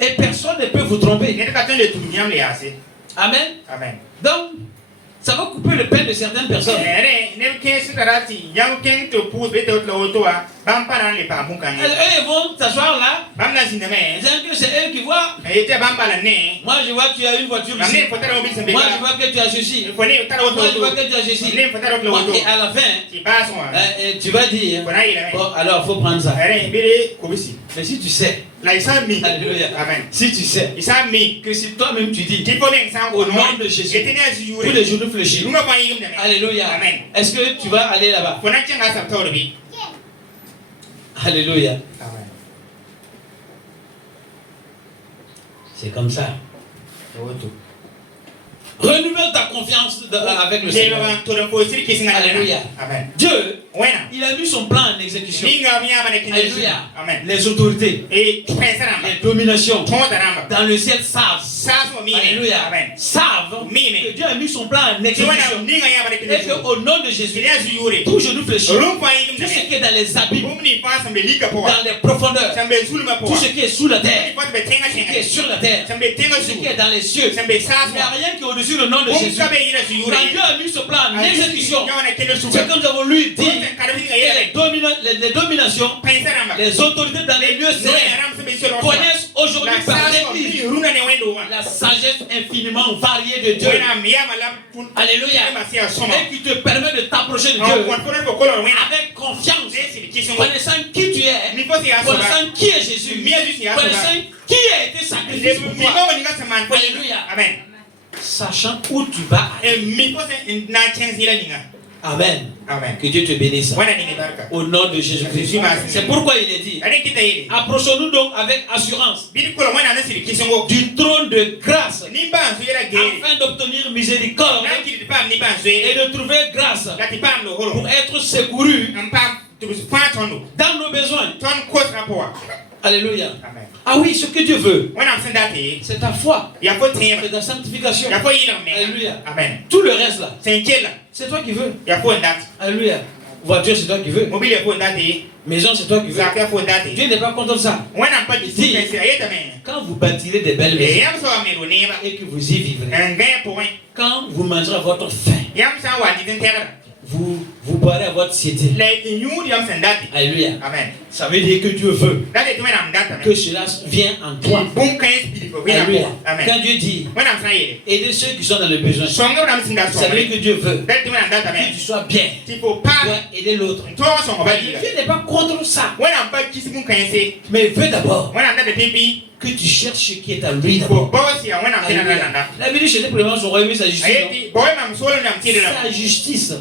Et personne ne peut vous tromper. Amen. Donc, ça va couper le pain de certaines personnes. Eux vont s'asseoir là. C'est eux qui voient. Moi je vois que tu as une voiture ici. Moi je vois que tu as ceci. Moi je vois que tu as ceci. Et à la fin, tu vas dire, bon alors il faut prendre ça. Mais si tu sais, alléluia, si tu sais que si toi-même tu dis au nom de Jésus, tous les jours nous fléchis. Alléluia. Est-ce que tu vas aller là-bas? Alléluia. C'est comme ça. Renouvelle ta confiance avec le Seigneur. Alléluia. Dieu, il a mis son plan en exécution. Alléluia. Les autorités, les dominations dans le ciel savent. Alléluia. Savent que Dieu a mis son plan en exécution. Et qu'au nom de Jésus, tout genou fléchit. Tout ce qui est dans les abîmes, dans les profondeurs, tout ce qui est sous la terre, tout ce qui est sur la terre, tout ce qui est dans les cieux, il n'y a rien qui est au-dessus le nom de Jésus. Quand Dieu a mis ce plan en exécution, ce que nous avons lui dit, les dominations, les autorités dans les lieux célestes connaissent aujourd'hui par l'Église la sagesse infiniment variée de Dieu. Alléluia. Et qui te permet de t'approcher de Dieu avec confiance, connaissant qui tu es, connaissant qui est Jésus, connaissant qui a été sacrifié pour toi. Alléluia. Sachant où tu vas aller. Amen. Que Dieu te bénisse. Au nom de Jésus-Christ. C'est pourquoi il est dit, approchons-nous donc avec assurance du trône de grâce afin d'obtenir miséricorde et de trouver grâce pour être secouru dans nos besoins. Alléluia. Ah oui, ce que Dieu veut, c'est ta foi, c'est ta sanctification. Alléluia. Tout le reste là, c'est toi qui veux. Alléluia. Voiture, c'est toi qui veux. Maison, c'est toi qui veux. Dieu n'est pas contre ça. Il dit, quand vous bâtirez des belles maisons et que vous y vivrez, quand vous mangerez votre faim, vous boirez à votre satiété. Alléluia. Ça veut dire que Dieu veut que cela vienne en toi. Alléluia. Quand Dieu dit aider ceux qui sont dans le besoin, ça veut dire que Dieu veut que tu sois bien. Tu dois aider l'autre. Dieu n'est pas contre ça, mais il veut d'abord que tu cherches ce qui est à lui d'abord. La Bible dit premièrement son royaume et sa justice. Sa justice.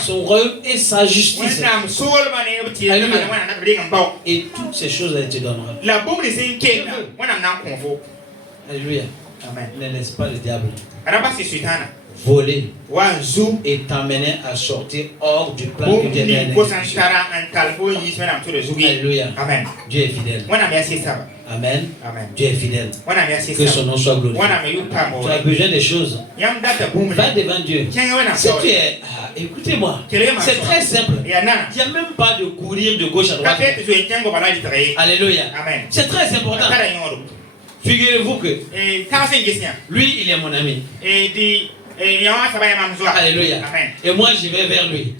Son royaume et sa justice. Et toutes ces choses elle te donnera. Alléluia. Amen. Ne laisse pas le diable voler et t'amener à sortir hors du plan que Dieu a donné. Alléluia. Amen. Dieu est fidèle. Amen. Amen. Dieu est fidèle. Que son nom soit glorifié. Tu as besoin des choses. Va devant Dieu. Si tu es, écoutez-moi, c'est très simple. Il n'y a même pas de courir de gauche à droite. Alléluia. Amen. C'est très important. Figurez-vous que lui, il est mon ami. Alléluia. Amen. Et moi, je vais vers lui.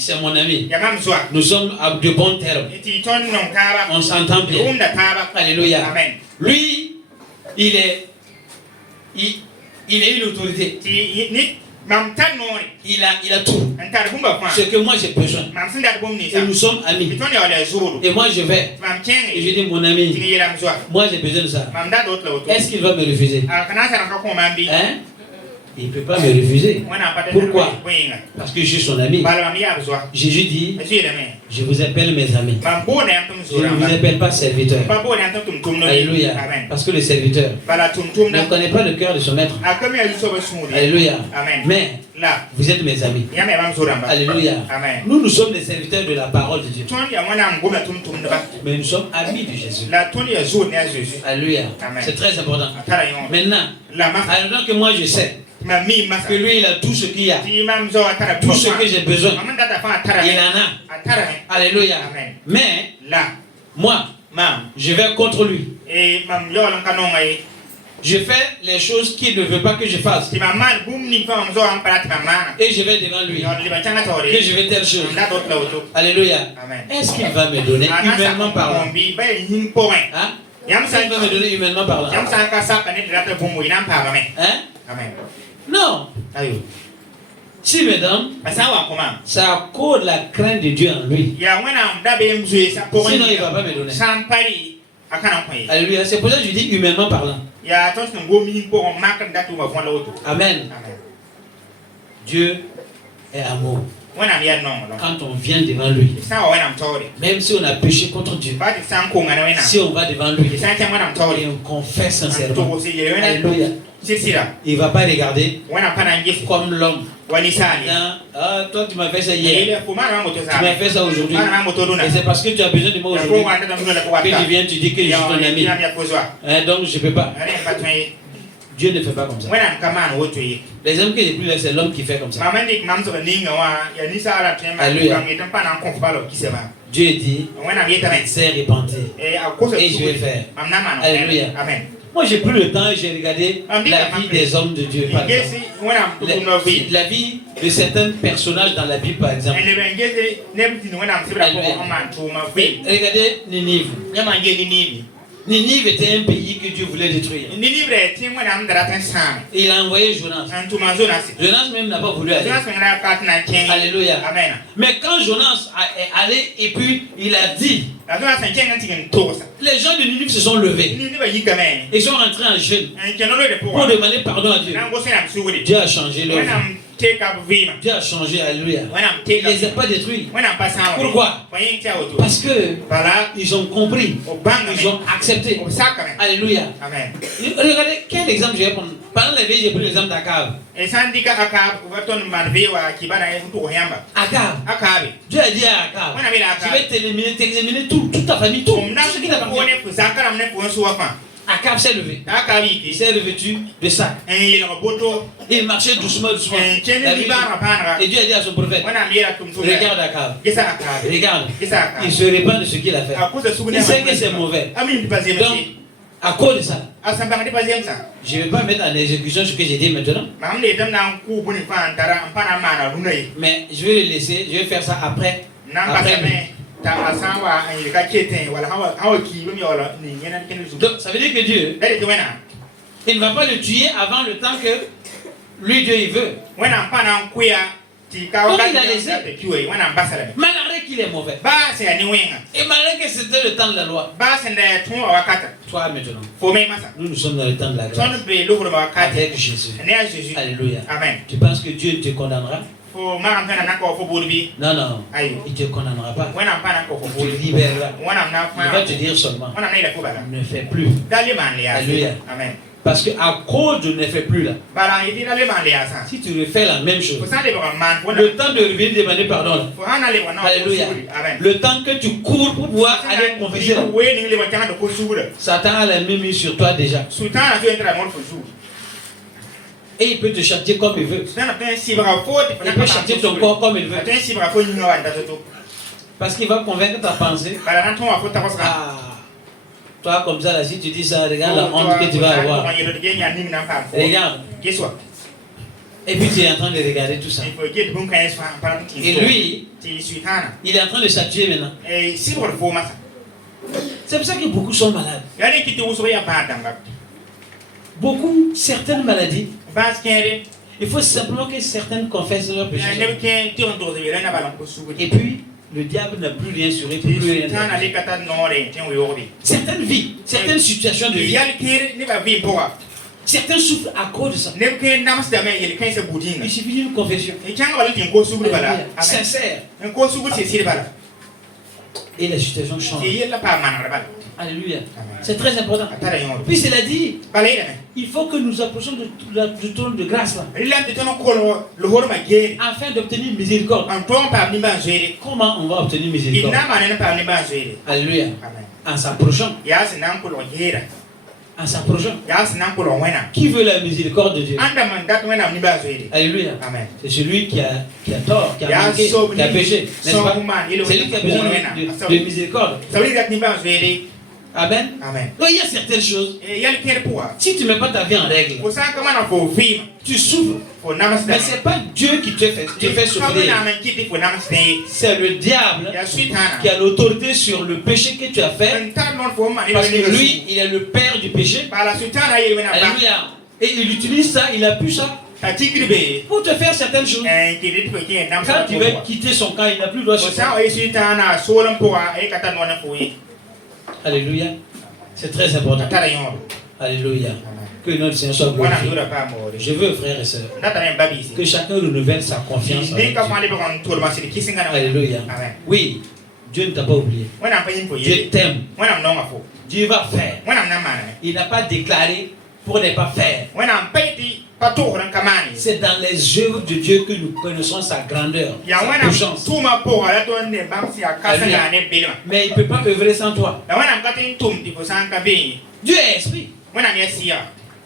C'est mon ami. Nous sommes à de bons termes. On s'entend bien. Alléluia. Amen. Lui, il est une autorité. Il a tout. Ce que moi j'ai besoin. Et nous sommes amis. Et moi je vais. Et je dis mon ami, moi j'ai besoin de ça. Est-ce qu'il va me refuser? Hein? Il ne peut pas me refuser. Pourquoi? Parce que je suis son ami. Jésus dit, je vous appelle mes amis. Je ne vous appelle pas serviteur. Alléluia. Parce que le serviteur ne connaît pas le cœur de son maître. Alléluia. Mais vous êtes mes amis. Alléluia. Nous sommes des serviteurs de la parole de Dieu. Mais nous sommes amis de Jésus. Alléluia. C'est très important. Maintenant, alors que moi je sais que lui il a tout ce qu'il y a, tout ce que j'ai besoin, il en a. Alléluia. Mais moi, je vais contre lui. Je fais les choses qu'il ne veut pas que je fasse. Et je vais devant lui. Que je vais telle chose. Alléluia. Est-ce qu'il va me donner humainement parlant? Hein? Il va me donner humainement parlant. Hein? Non. Si mesdames, c'est à cause de la crainte de Dieu en lui. Sinon il ne va pas me donner. Alléluia. C'est pour ça que je dis humainement parlant. Amen. Dieu est amour. Quand on vient devant lui, même si on a péché contre Dieu, si on va devant lui et on confesse sincèrement, alléluia, il ne va pas regarder comme l'homme. Ah, toi tu m'as fait ça hier, tu m'as fait ça aujourd'hui, et c'est parce que tu as besoin de moi aujourd'hui que je viens te dire que je suis ton ami. Donc je ne peux pas. Dieu ne fait pas comme ça. Les hommes que j'ai pris là, c'est l'homme qui fait comme ça. Alléluia. Dieu dit, c'est répandu. Et je vais faire. Alléluia. Moi j'ai pris le temps et j'ai regardé la vie des hommes de Dieu, par exemple. La vie de certains personnages dans la Bible, par exemple. Regardez Ninive. Ninive était un pays que Dieu voulait détruire. Et il a envoyé Jonas. Jonas même n'a pas voulu aller. Alléluia. Amen. Mais quand Jonas est allé et puis il a dit, les gens de Ninive se sont levés. Ils sont rentrés en jeûne pour demander pardon à Dieu. Dieu a changé leur vie. Dieu a changé, alléluia. Il ne les a pas détruits. Pourquoi? Parce que ils ont compris, ils ont accepté. Alléluia. Regardez quel exemple je vais prendre. Pendant la vie, j'ai pris l'exemple d'Akab. Akab. Dieu a dit à Akab, je vais t'éliminer toute ta famille, tout ce qui t'appartient. Akab s'est levé. Il s'est revêtu de sac. Il marchait doucement. Et Dieu a dit à son prophète, regarde Akab. Regarde. Il se répand de ce qu'il a fait. Il sait que c'est mauvais. Donc, à cause de ça, je ne vais pas mettre en exécution ce que j'ai dit maintenant. Mais je vais le laisser. Je vais faire ça après. Donc ça veut dire que Dieu, il ne va pas le tuer avant le temps que lui Dieu il veut. Donc il a laissé. Malgré qu'il est mauvais. Et malgré que c'était le temps de la loi. Toi maintenant, nous sommes dans le temps de la grâce. Avec Jésus. Alléluia. Amen. Tu penses que Dieu te condamnera? Non, non, il ne te condamnera pas. Il te libérera. Il va te dire seulement, ne fais plus. Alléluia. Amen. Parce qu'à cause de ne fais plus là, si tu refais la même chose, le temps de revenir demander pardon, alléluia, le temps que tu cours pour pouvoir aller confesser, Satan a la même mise sur toi déjà. Et il peut te châtier comme il veut. Il peut châtier ton corps comme il veut. Parce qu'il va convaincre ta pensée. Ah, toi comme ça là, si tu dis ça, regarde la honte que tu vas avoir. Regarde. Et puis tu es en train de regarder tout ça. Et lui, il est en train de s'attuer maintenant. C'est pour ça que beaucoup sont malades. Beaucoup, certaines maladies. Il faut simplement que certaines confessent leurs péchés. Et puis, le diable n'a plus rien sur eux. Certaines vies, certaines situations de vie. Certains souffrent à cause de ça. Il suffit d'une confession sincère. Et la situation change. Alléluia. C'est très important. Puis cela dit, il faut que nous approchions du trône de grâce là, afin d'obtenir miséricorde. Comment on va obtenir miséricorde? Alléluia. En s'approchant. En s'approchant. Qui veut la miséricorde de Dieu? Alléluia. C'est celui qui a tort, qui a manqué, qui a péché, n'est-ce pas? C'est lui qui a besoin de miséricorde. Amen. Donc il y a certaines choses. Si tu ne mets pas ta vie en règle, tu souffres. Mais ce n'est pas Dieu qui te fait souffrir. C'est le diable qui a l'autorité sur le péché que tu as fait. Parce que lui, il est le père du péché. Alléluia. Et il utilise ça, il appuie ça pour te faire certaines choses. Quand tu veux quitter son camp, il n'a plus le droit de Alléluia. C'est très important. Alléluia. Que notre Seigneur soit glorifié. Je veux, frères et sœurs, que chacun renouvelle sa confiance en Dieu. Alléluia. Oui, Dieu ne t'a pas oublié. Dieu t'aime. Dieu va faire. Il n'a pas déclaré pour ne pas faire. C'est dans les œuvres de Dieu que nous connaissons sa grandeur, sa puissance. Mais il ne peut pas œuvrer sans toi. Dieu est esprit.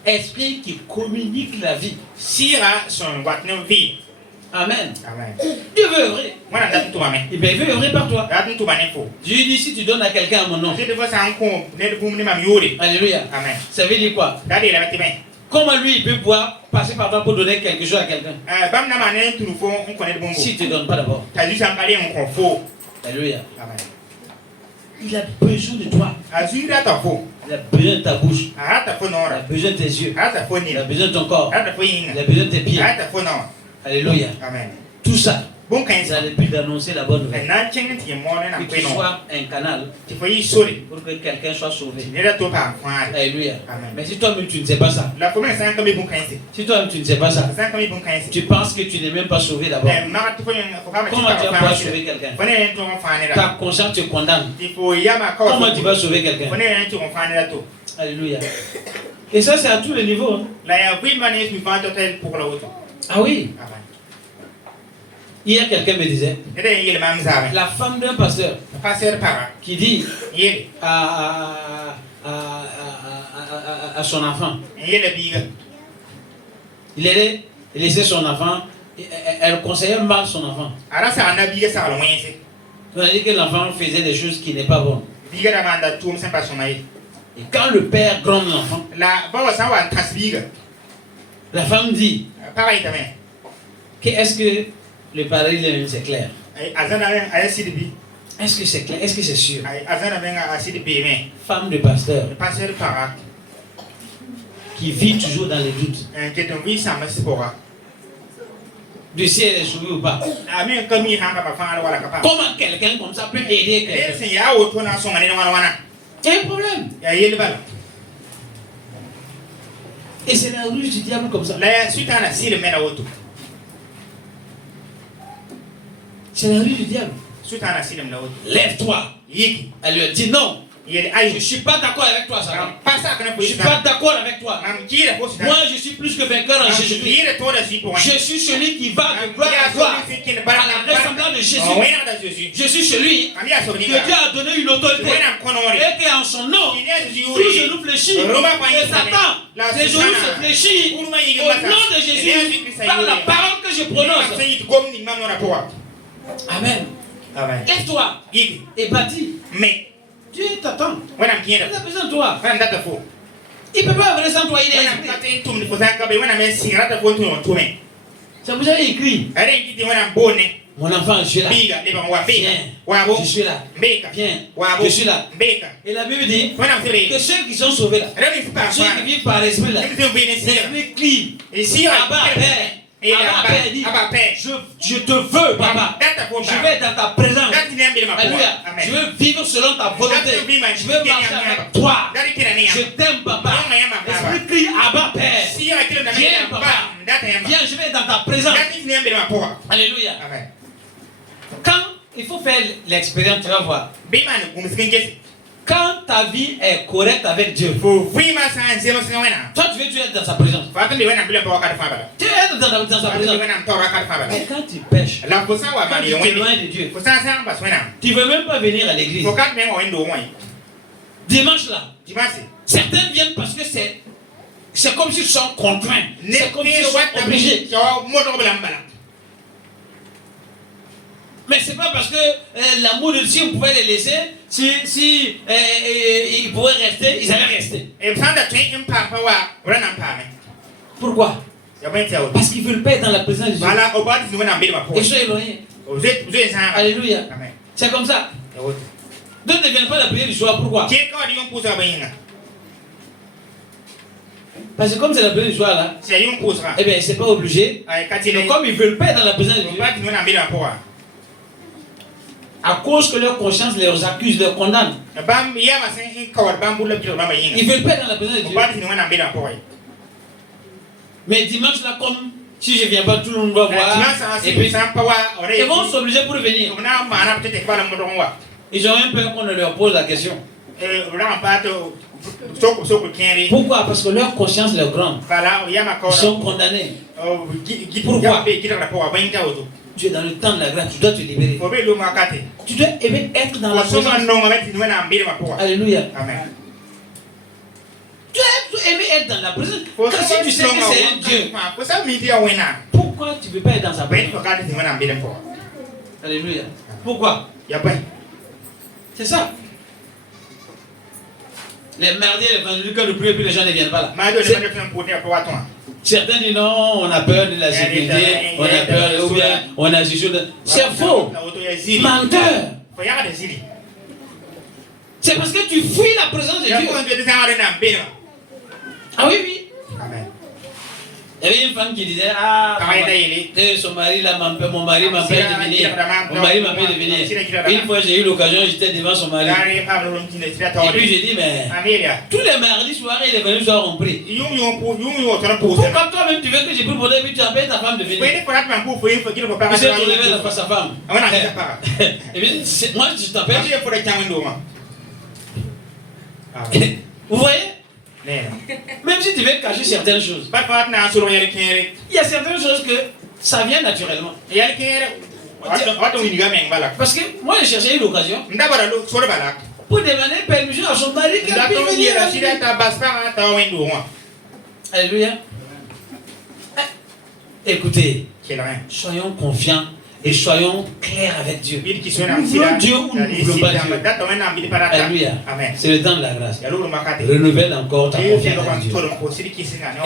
Esprit qui communique la vie. Amen. Dieu veut œuvrer. Il veut œuvrer par toi. Dieu dit si tu donnes à quelqu'un à mon nom. Alléluia. Ça veut dire quoi? Comment lui il peut pouvoir passer par toi pour donner quelque chose à quelqu'un? Si tu ne donnes pas d'abord. Alléluia. Il a besoin de toi. Il a besoin de ta bouche. Il a besoin de tes yeux. Il a besoin de ton corps. Il a besoin de tes pieds. Alléluia. Tout ça. C'est le but d'annoncer la bonne nouvelle. Que tu sois un canal pour que quelqu'un soit sauvé. Alléluia. Mais si toi-même tu ne sais pas ça, si toi-même tu ne sais pas ça, tu penses que tu n'es même pas sauvé d'abord. Comment tu vas pouvoir sauver quelqu'un? Ta conscience te condamne. Comment tu vas sauver quelqu'un? Alléluia. Et ça c'est à tous les niveaux. Ah oui. Hier, quelqu'un me disait, la femme d'un pasteur qui dit à son enfant, il allait laisser son enfant, elle conseillait mal son enfant. On a dit que l'enfant faisait des choses qui n'est pas bonnes. Et quand le père gronde l'enfant, la femme dit, est-ce que le pareil, c'est clair? Est-ce que c'est clair? Est-ce que c'est sûr? Femme de pasteur qui vit toujours dans les doutes. du ciel est joué ou pas? Comment quelqu'un comme ça peut aider quelqu'un? Il y a un problème. Et c'est la ruse du diable comme ça. C'est la ruse du diable. Lève-toi. Elle lui a dit non. Je ne suis pas d'accord avec toi, Satan. Je ne suis pas d'accord avec toi. Moi, je suis plus que vainqueur en Jésus-Christ. Je suis celui qui va de gloire à gloire à la ressemblance de Jésus. Je suis celui que Dieu a donné une autorité. Et qu'en son nom, tout genou fléchit. Et Satan, les genoux se fléchissent au nom de Jésus par la parole que je prononce. Amen. Lève-toi et bâtis. Mais Dieu t'attend. Il a besoin de toi. Il ne peut pas venir sans toi. Il est esprit. Ça vous a écrit. Mon enfant, je suis là. Viens. Je suis là. Viens. Je suis là. Et la Bible dit que ceux qui sont sauvés là, ceux qui vivent par l'esprit là, l'esprit crie. Abba, Père. Et Abba dit, je te veux, papa. Je vais être dans ta présence. Alléluia. Je veux vivre selon ta volonté. Je veux marcher avec toi. Je t'aime, papa. L'esprit crie, Abba, Père. Viens, papa. Viens, je vais être dans ta présence. Alléluia. Quand il faut faire l'expérience, tu vas voir. Quand ta vie est correcte avec Dieu, toi tu veux être dans sa présence. Tu es dans sa présence. Mais quand tu pêches, quand tu t'éloignes de Dieu, tu ne veux même pas venir à l'église. Dimanche là, certains viennent parce que c'est comme s'ils sont contraints. C'est comme s'ils sont obligés. Mais c'est pas parce que l'amour de Dieu, on pouvait les laisser. Si ils pouvaient rester, ils allaient rester. Pourquoi? Parce qu'ils ne veulent pas être dans la présence de Dieu. Ils sont éloignés. Alléluia. C'est comme ça. D'autres ne viennent pas à la prière du soir. Pourquoi? Parce que comme c'est la prière du soir là, eh bien c'est pas obligé. Mais comme ils ne veulent pas être dans la présence de Dieu, à cause que leur conscience les accuse, les condamne, ils ne veulent pas être dans la présence de Dieu. Mais dimanche là, comme si je ne viens pas, tout le monde va voir. Et puis, ils vont s'obliger pour venir. Ils ont un peur qu'on ne leur pose la question. Pourquoi? Parce que leur conscience leur grande. Ils sont condamnés. Pourquoi? Tu es dans le temps de la grâce, tu dois te libérer. Tu dois aimer être dans la présence. Alléluia. Amen. Tu dois aimer être dans la présence. Quand si tu sais que c'est un Dieu, pourquoi tu ne veux pas être dans sa présence? Alléluia. Pourquoi? C'est ça. Les mardis et les vendredis, quand nous prions, puis les gens ne viennent pas là. Certains disent non, on a peur de la sécurité, on a peur, ou bien on a des choses. C'est faux. Menteur. C'est parce que tu fuis la présence de Dieu. Ah oui, oui. Amen. Il y avait une femme qui disait, son mari là, mon mari m'empêche de venir. Mon mari m'empêche de venir. Une fois j'ai eu l'occasion, j'étais devant son mari. Et puis j'ai dit, mais tous les mardis soirs et les vendredis soirs on prie. Pourquoi toi-même tu veux que j'ai pris pour toi et puis tu empêches ta femme de venir? Il s'est tourné vers sa femme. Et puis moi je t'empêche. Vous voyez? Même si tu veux cacher certaines choses, il y a certaines choses que ça vient naturellement. Parce que moi j'ai cherché une occasion pour demander permission à son mari qu'elle puisse venir. Alléluia. Écoutez, soyons confiants et soyons clairs avec Dieu. Nous voulons Dieu ou nous ne voulons pas Dieu. Alléluia. C'est le temps de la grâce. Renouvelle encore ta confiance en Dieu.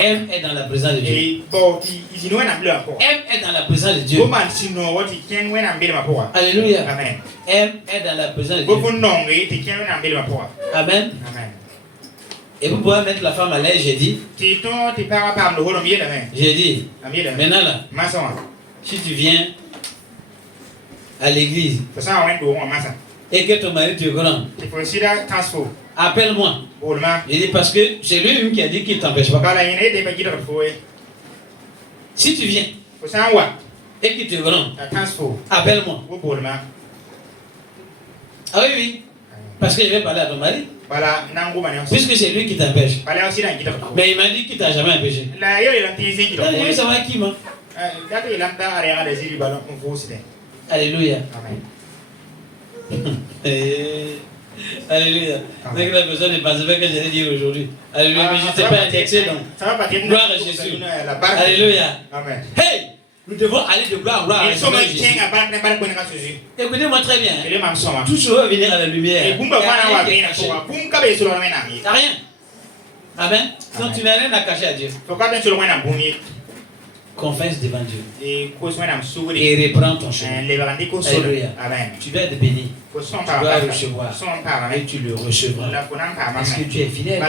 Aime être dans la présence de Dieu. Aime être dans la présence de Dieu. Alléluia. Aime être dans la présence de Dieu. Amen. Et vous pouvez mettre la femme à l'aise, j'ai dit. J'ai dit. Maintenant là. Si tu viens à l'église et que ton mari te grand, appelle-moi. Il dit parce que c'est lui-même qui a dit qu'il ne t'empêche pas. Si tu viens et qu'il te grand, appelle-moi. Ah oui, oui. Parce que je vais parler à ton mari. Puisque c'est lui qui t'empêche. Mais il m'a dit qu'il ne t'a jamais empêché. Il ça va qui, moi? Alléluia. Alléluia. C'est que la personne ne pense pas que j'allais dire aujourd'hui. Alléluia. Mais je ne sais pas indexé donc. Gloire à Jésus. Alléluia. Hey! Nous devons aller de gloire en gloire. Écoutez-moi très bien. Tout cela va venir à la lumière. Il n'y a rien. Amen. Donc tu n'as rien à cacher à Dieu. Confesse devant Dieu. Et reprends ton chemin. Alléluia. Tu dois être béni. Tu dois recevoir. Et tu le recevras. Parce que tu es fidèle.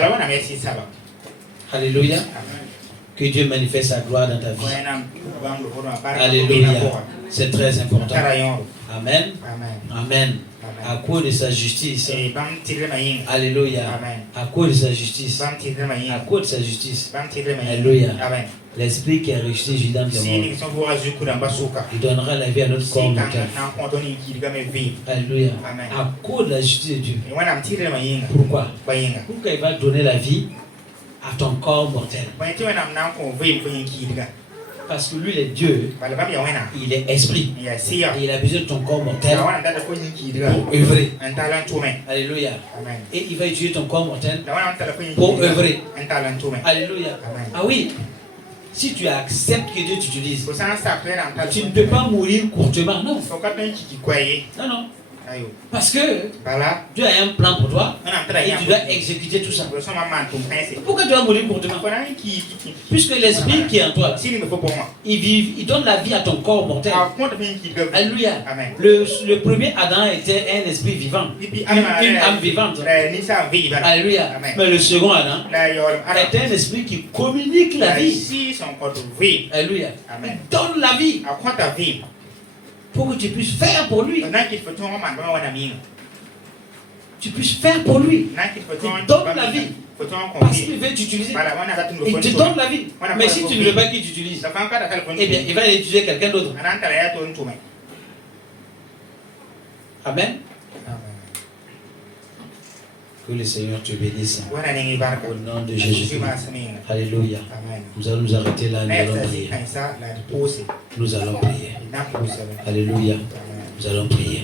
Alléluia. Que Dieu manifeste sa gloire dans ta vie. Alléluia. C'est très important. Amen. Amen. À cause de sa justice. Alléluia. À cause de sa justice. À cause de sa justice. Alléluia. L'esprit qui a ressuscité Jésus dans les morts, il donnera la vie à notre corps mortel. Alléluia. À cause de la justice de Dieu. Pourquoi? Pourquoi il va donner la vie à ton corps mortel? Parce que lui, il est Dieu, il est esprit, et il a besoin de ton corps mortel pour œuvrer. Alléluia. Et il va utiliser ton corps mortel pour œuvrer. Alléluia. Ah oui. Si tu acceptes que Dieu t'utilise, tu ne peux pas mourir courtement, non. Non, non. Parce que Dieu a un plan pour toi et tu dois exécuter tout ça. Pourquoi tu dois mourir courtement? Puisque l'esprit qui est en toi, il donne la vie à ton corps mortel. Alléluia. Le premier Adam était un esprit vivant, une âme vivante. Alléluia. Mais le second Adam est un esprit qui communique la vie. Alléluia. Il donne la vie pour que tu puisses faire pour lui. Tu puisses faire pour lui. Il donne la vie. Parce qu'il veut t'utiliser. Il te donne la vie. Mais si tu ne veux pas qu'il t'utilise, eh bien, il va aller utiliser quelqu'un d'autre. Amen. Que le Seigneur te bénisse. Au nom de Jésus. Alléluia. Nous allons nous arrêter là. Nous allons prier. Nous allons prier. Alléluia. Nous allons prier.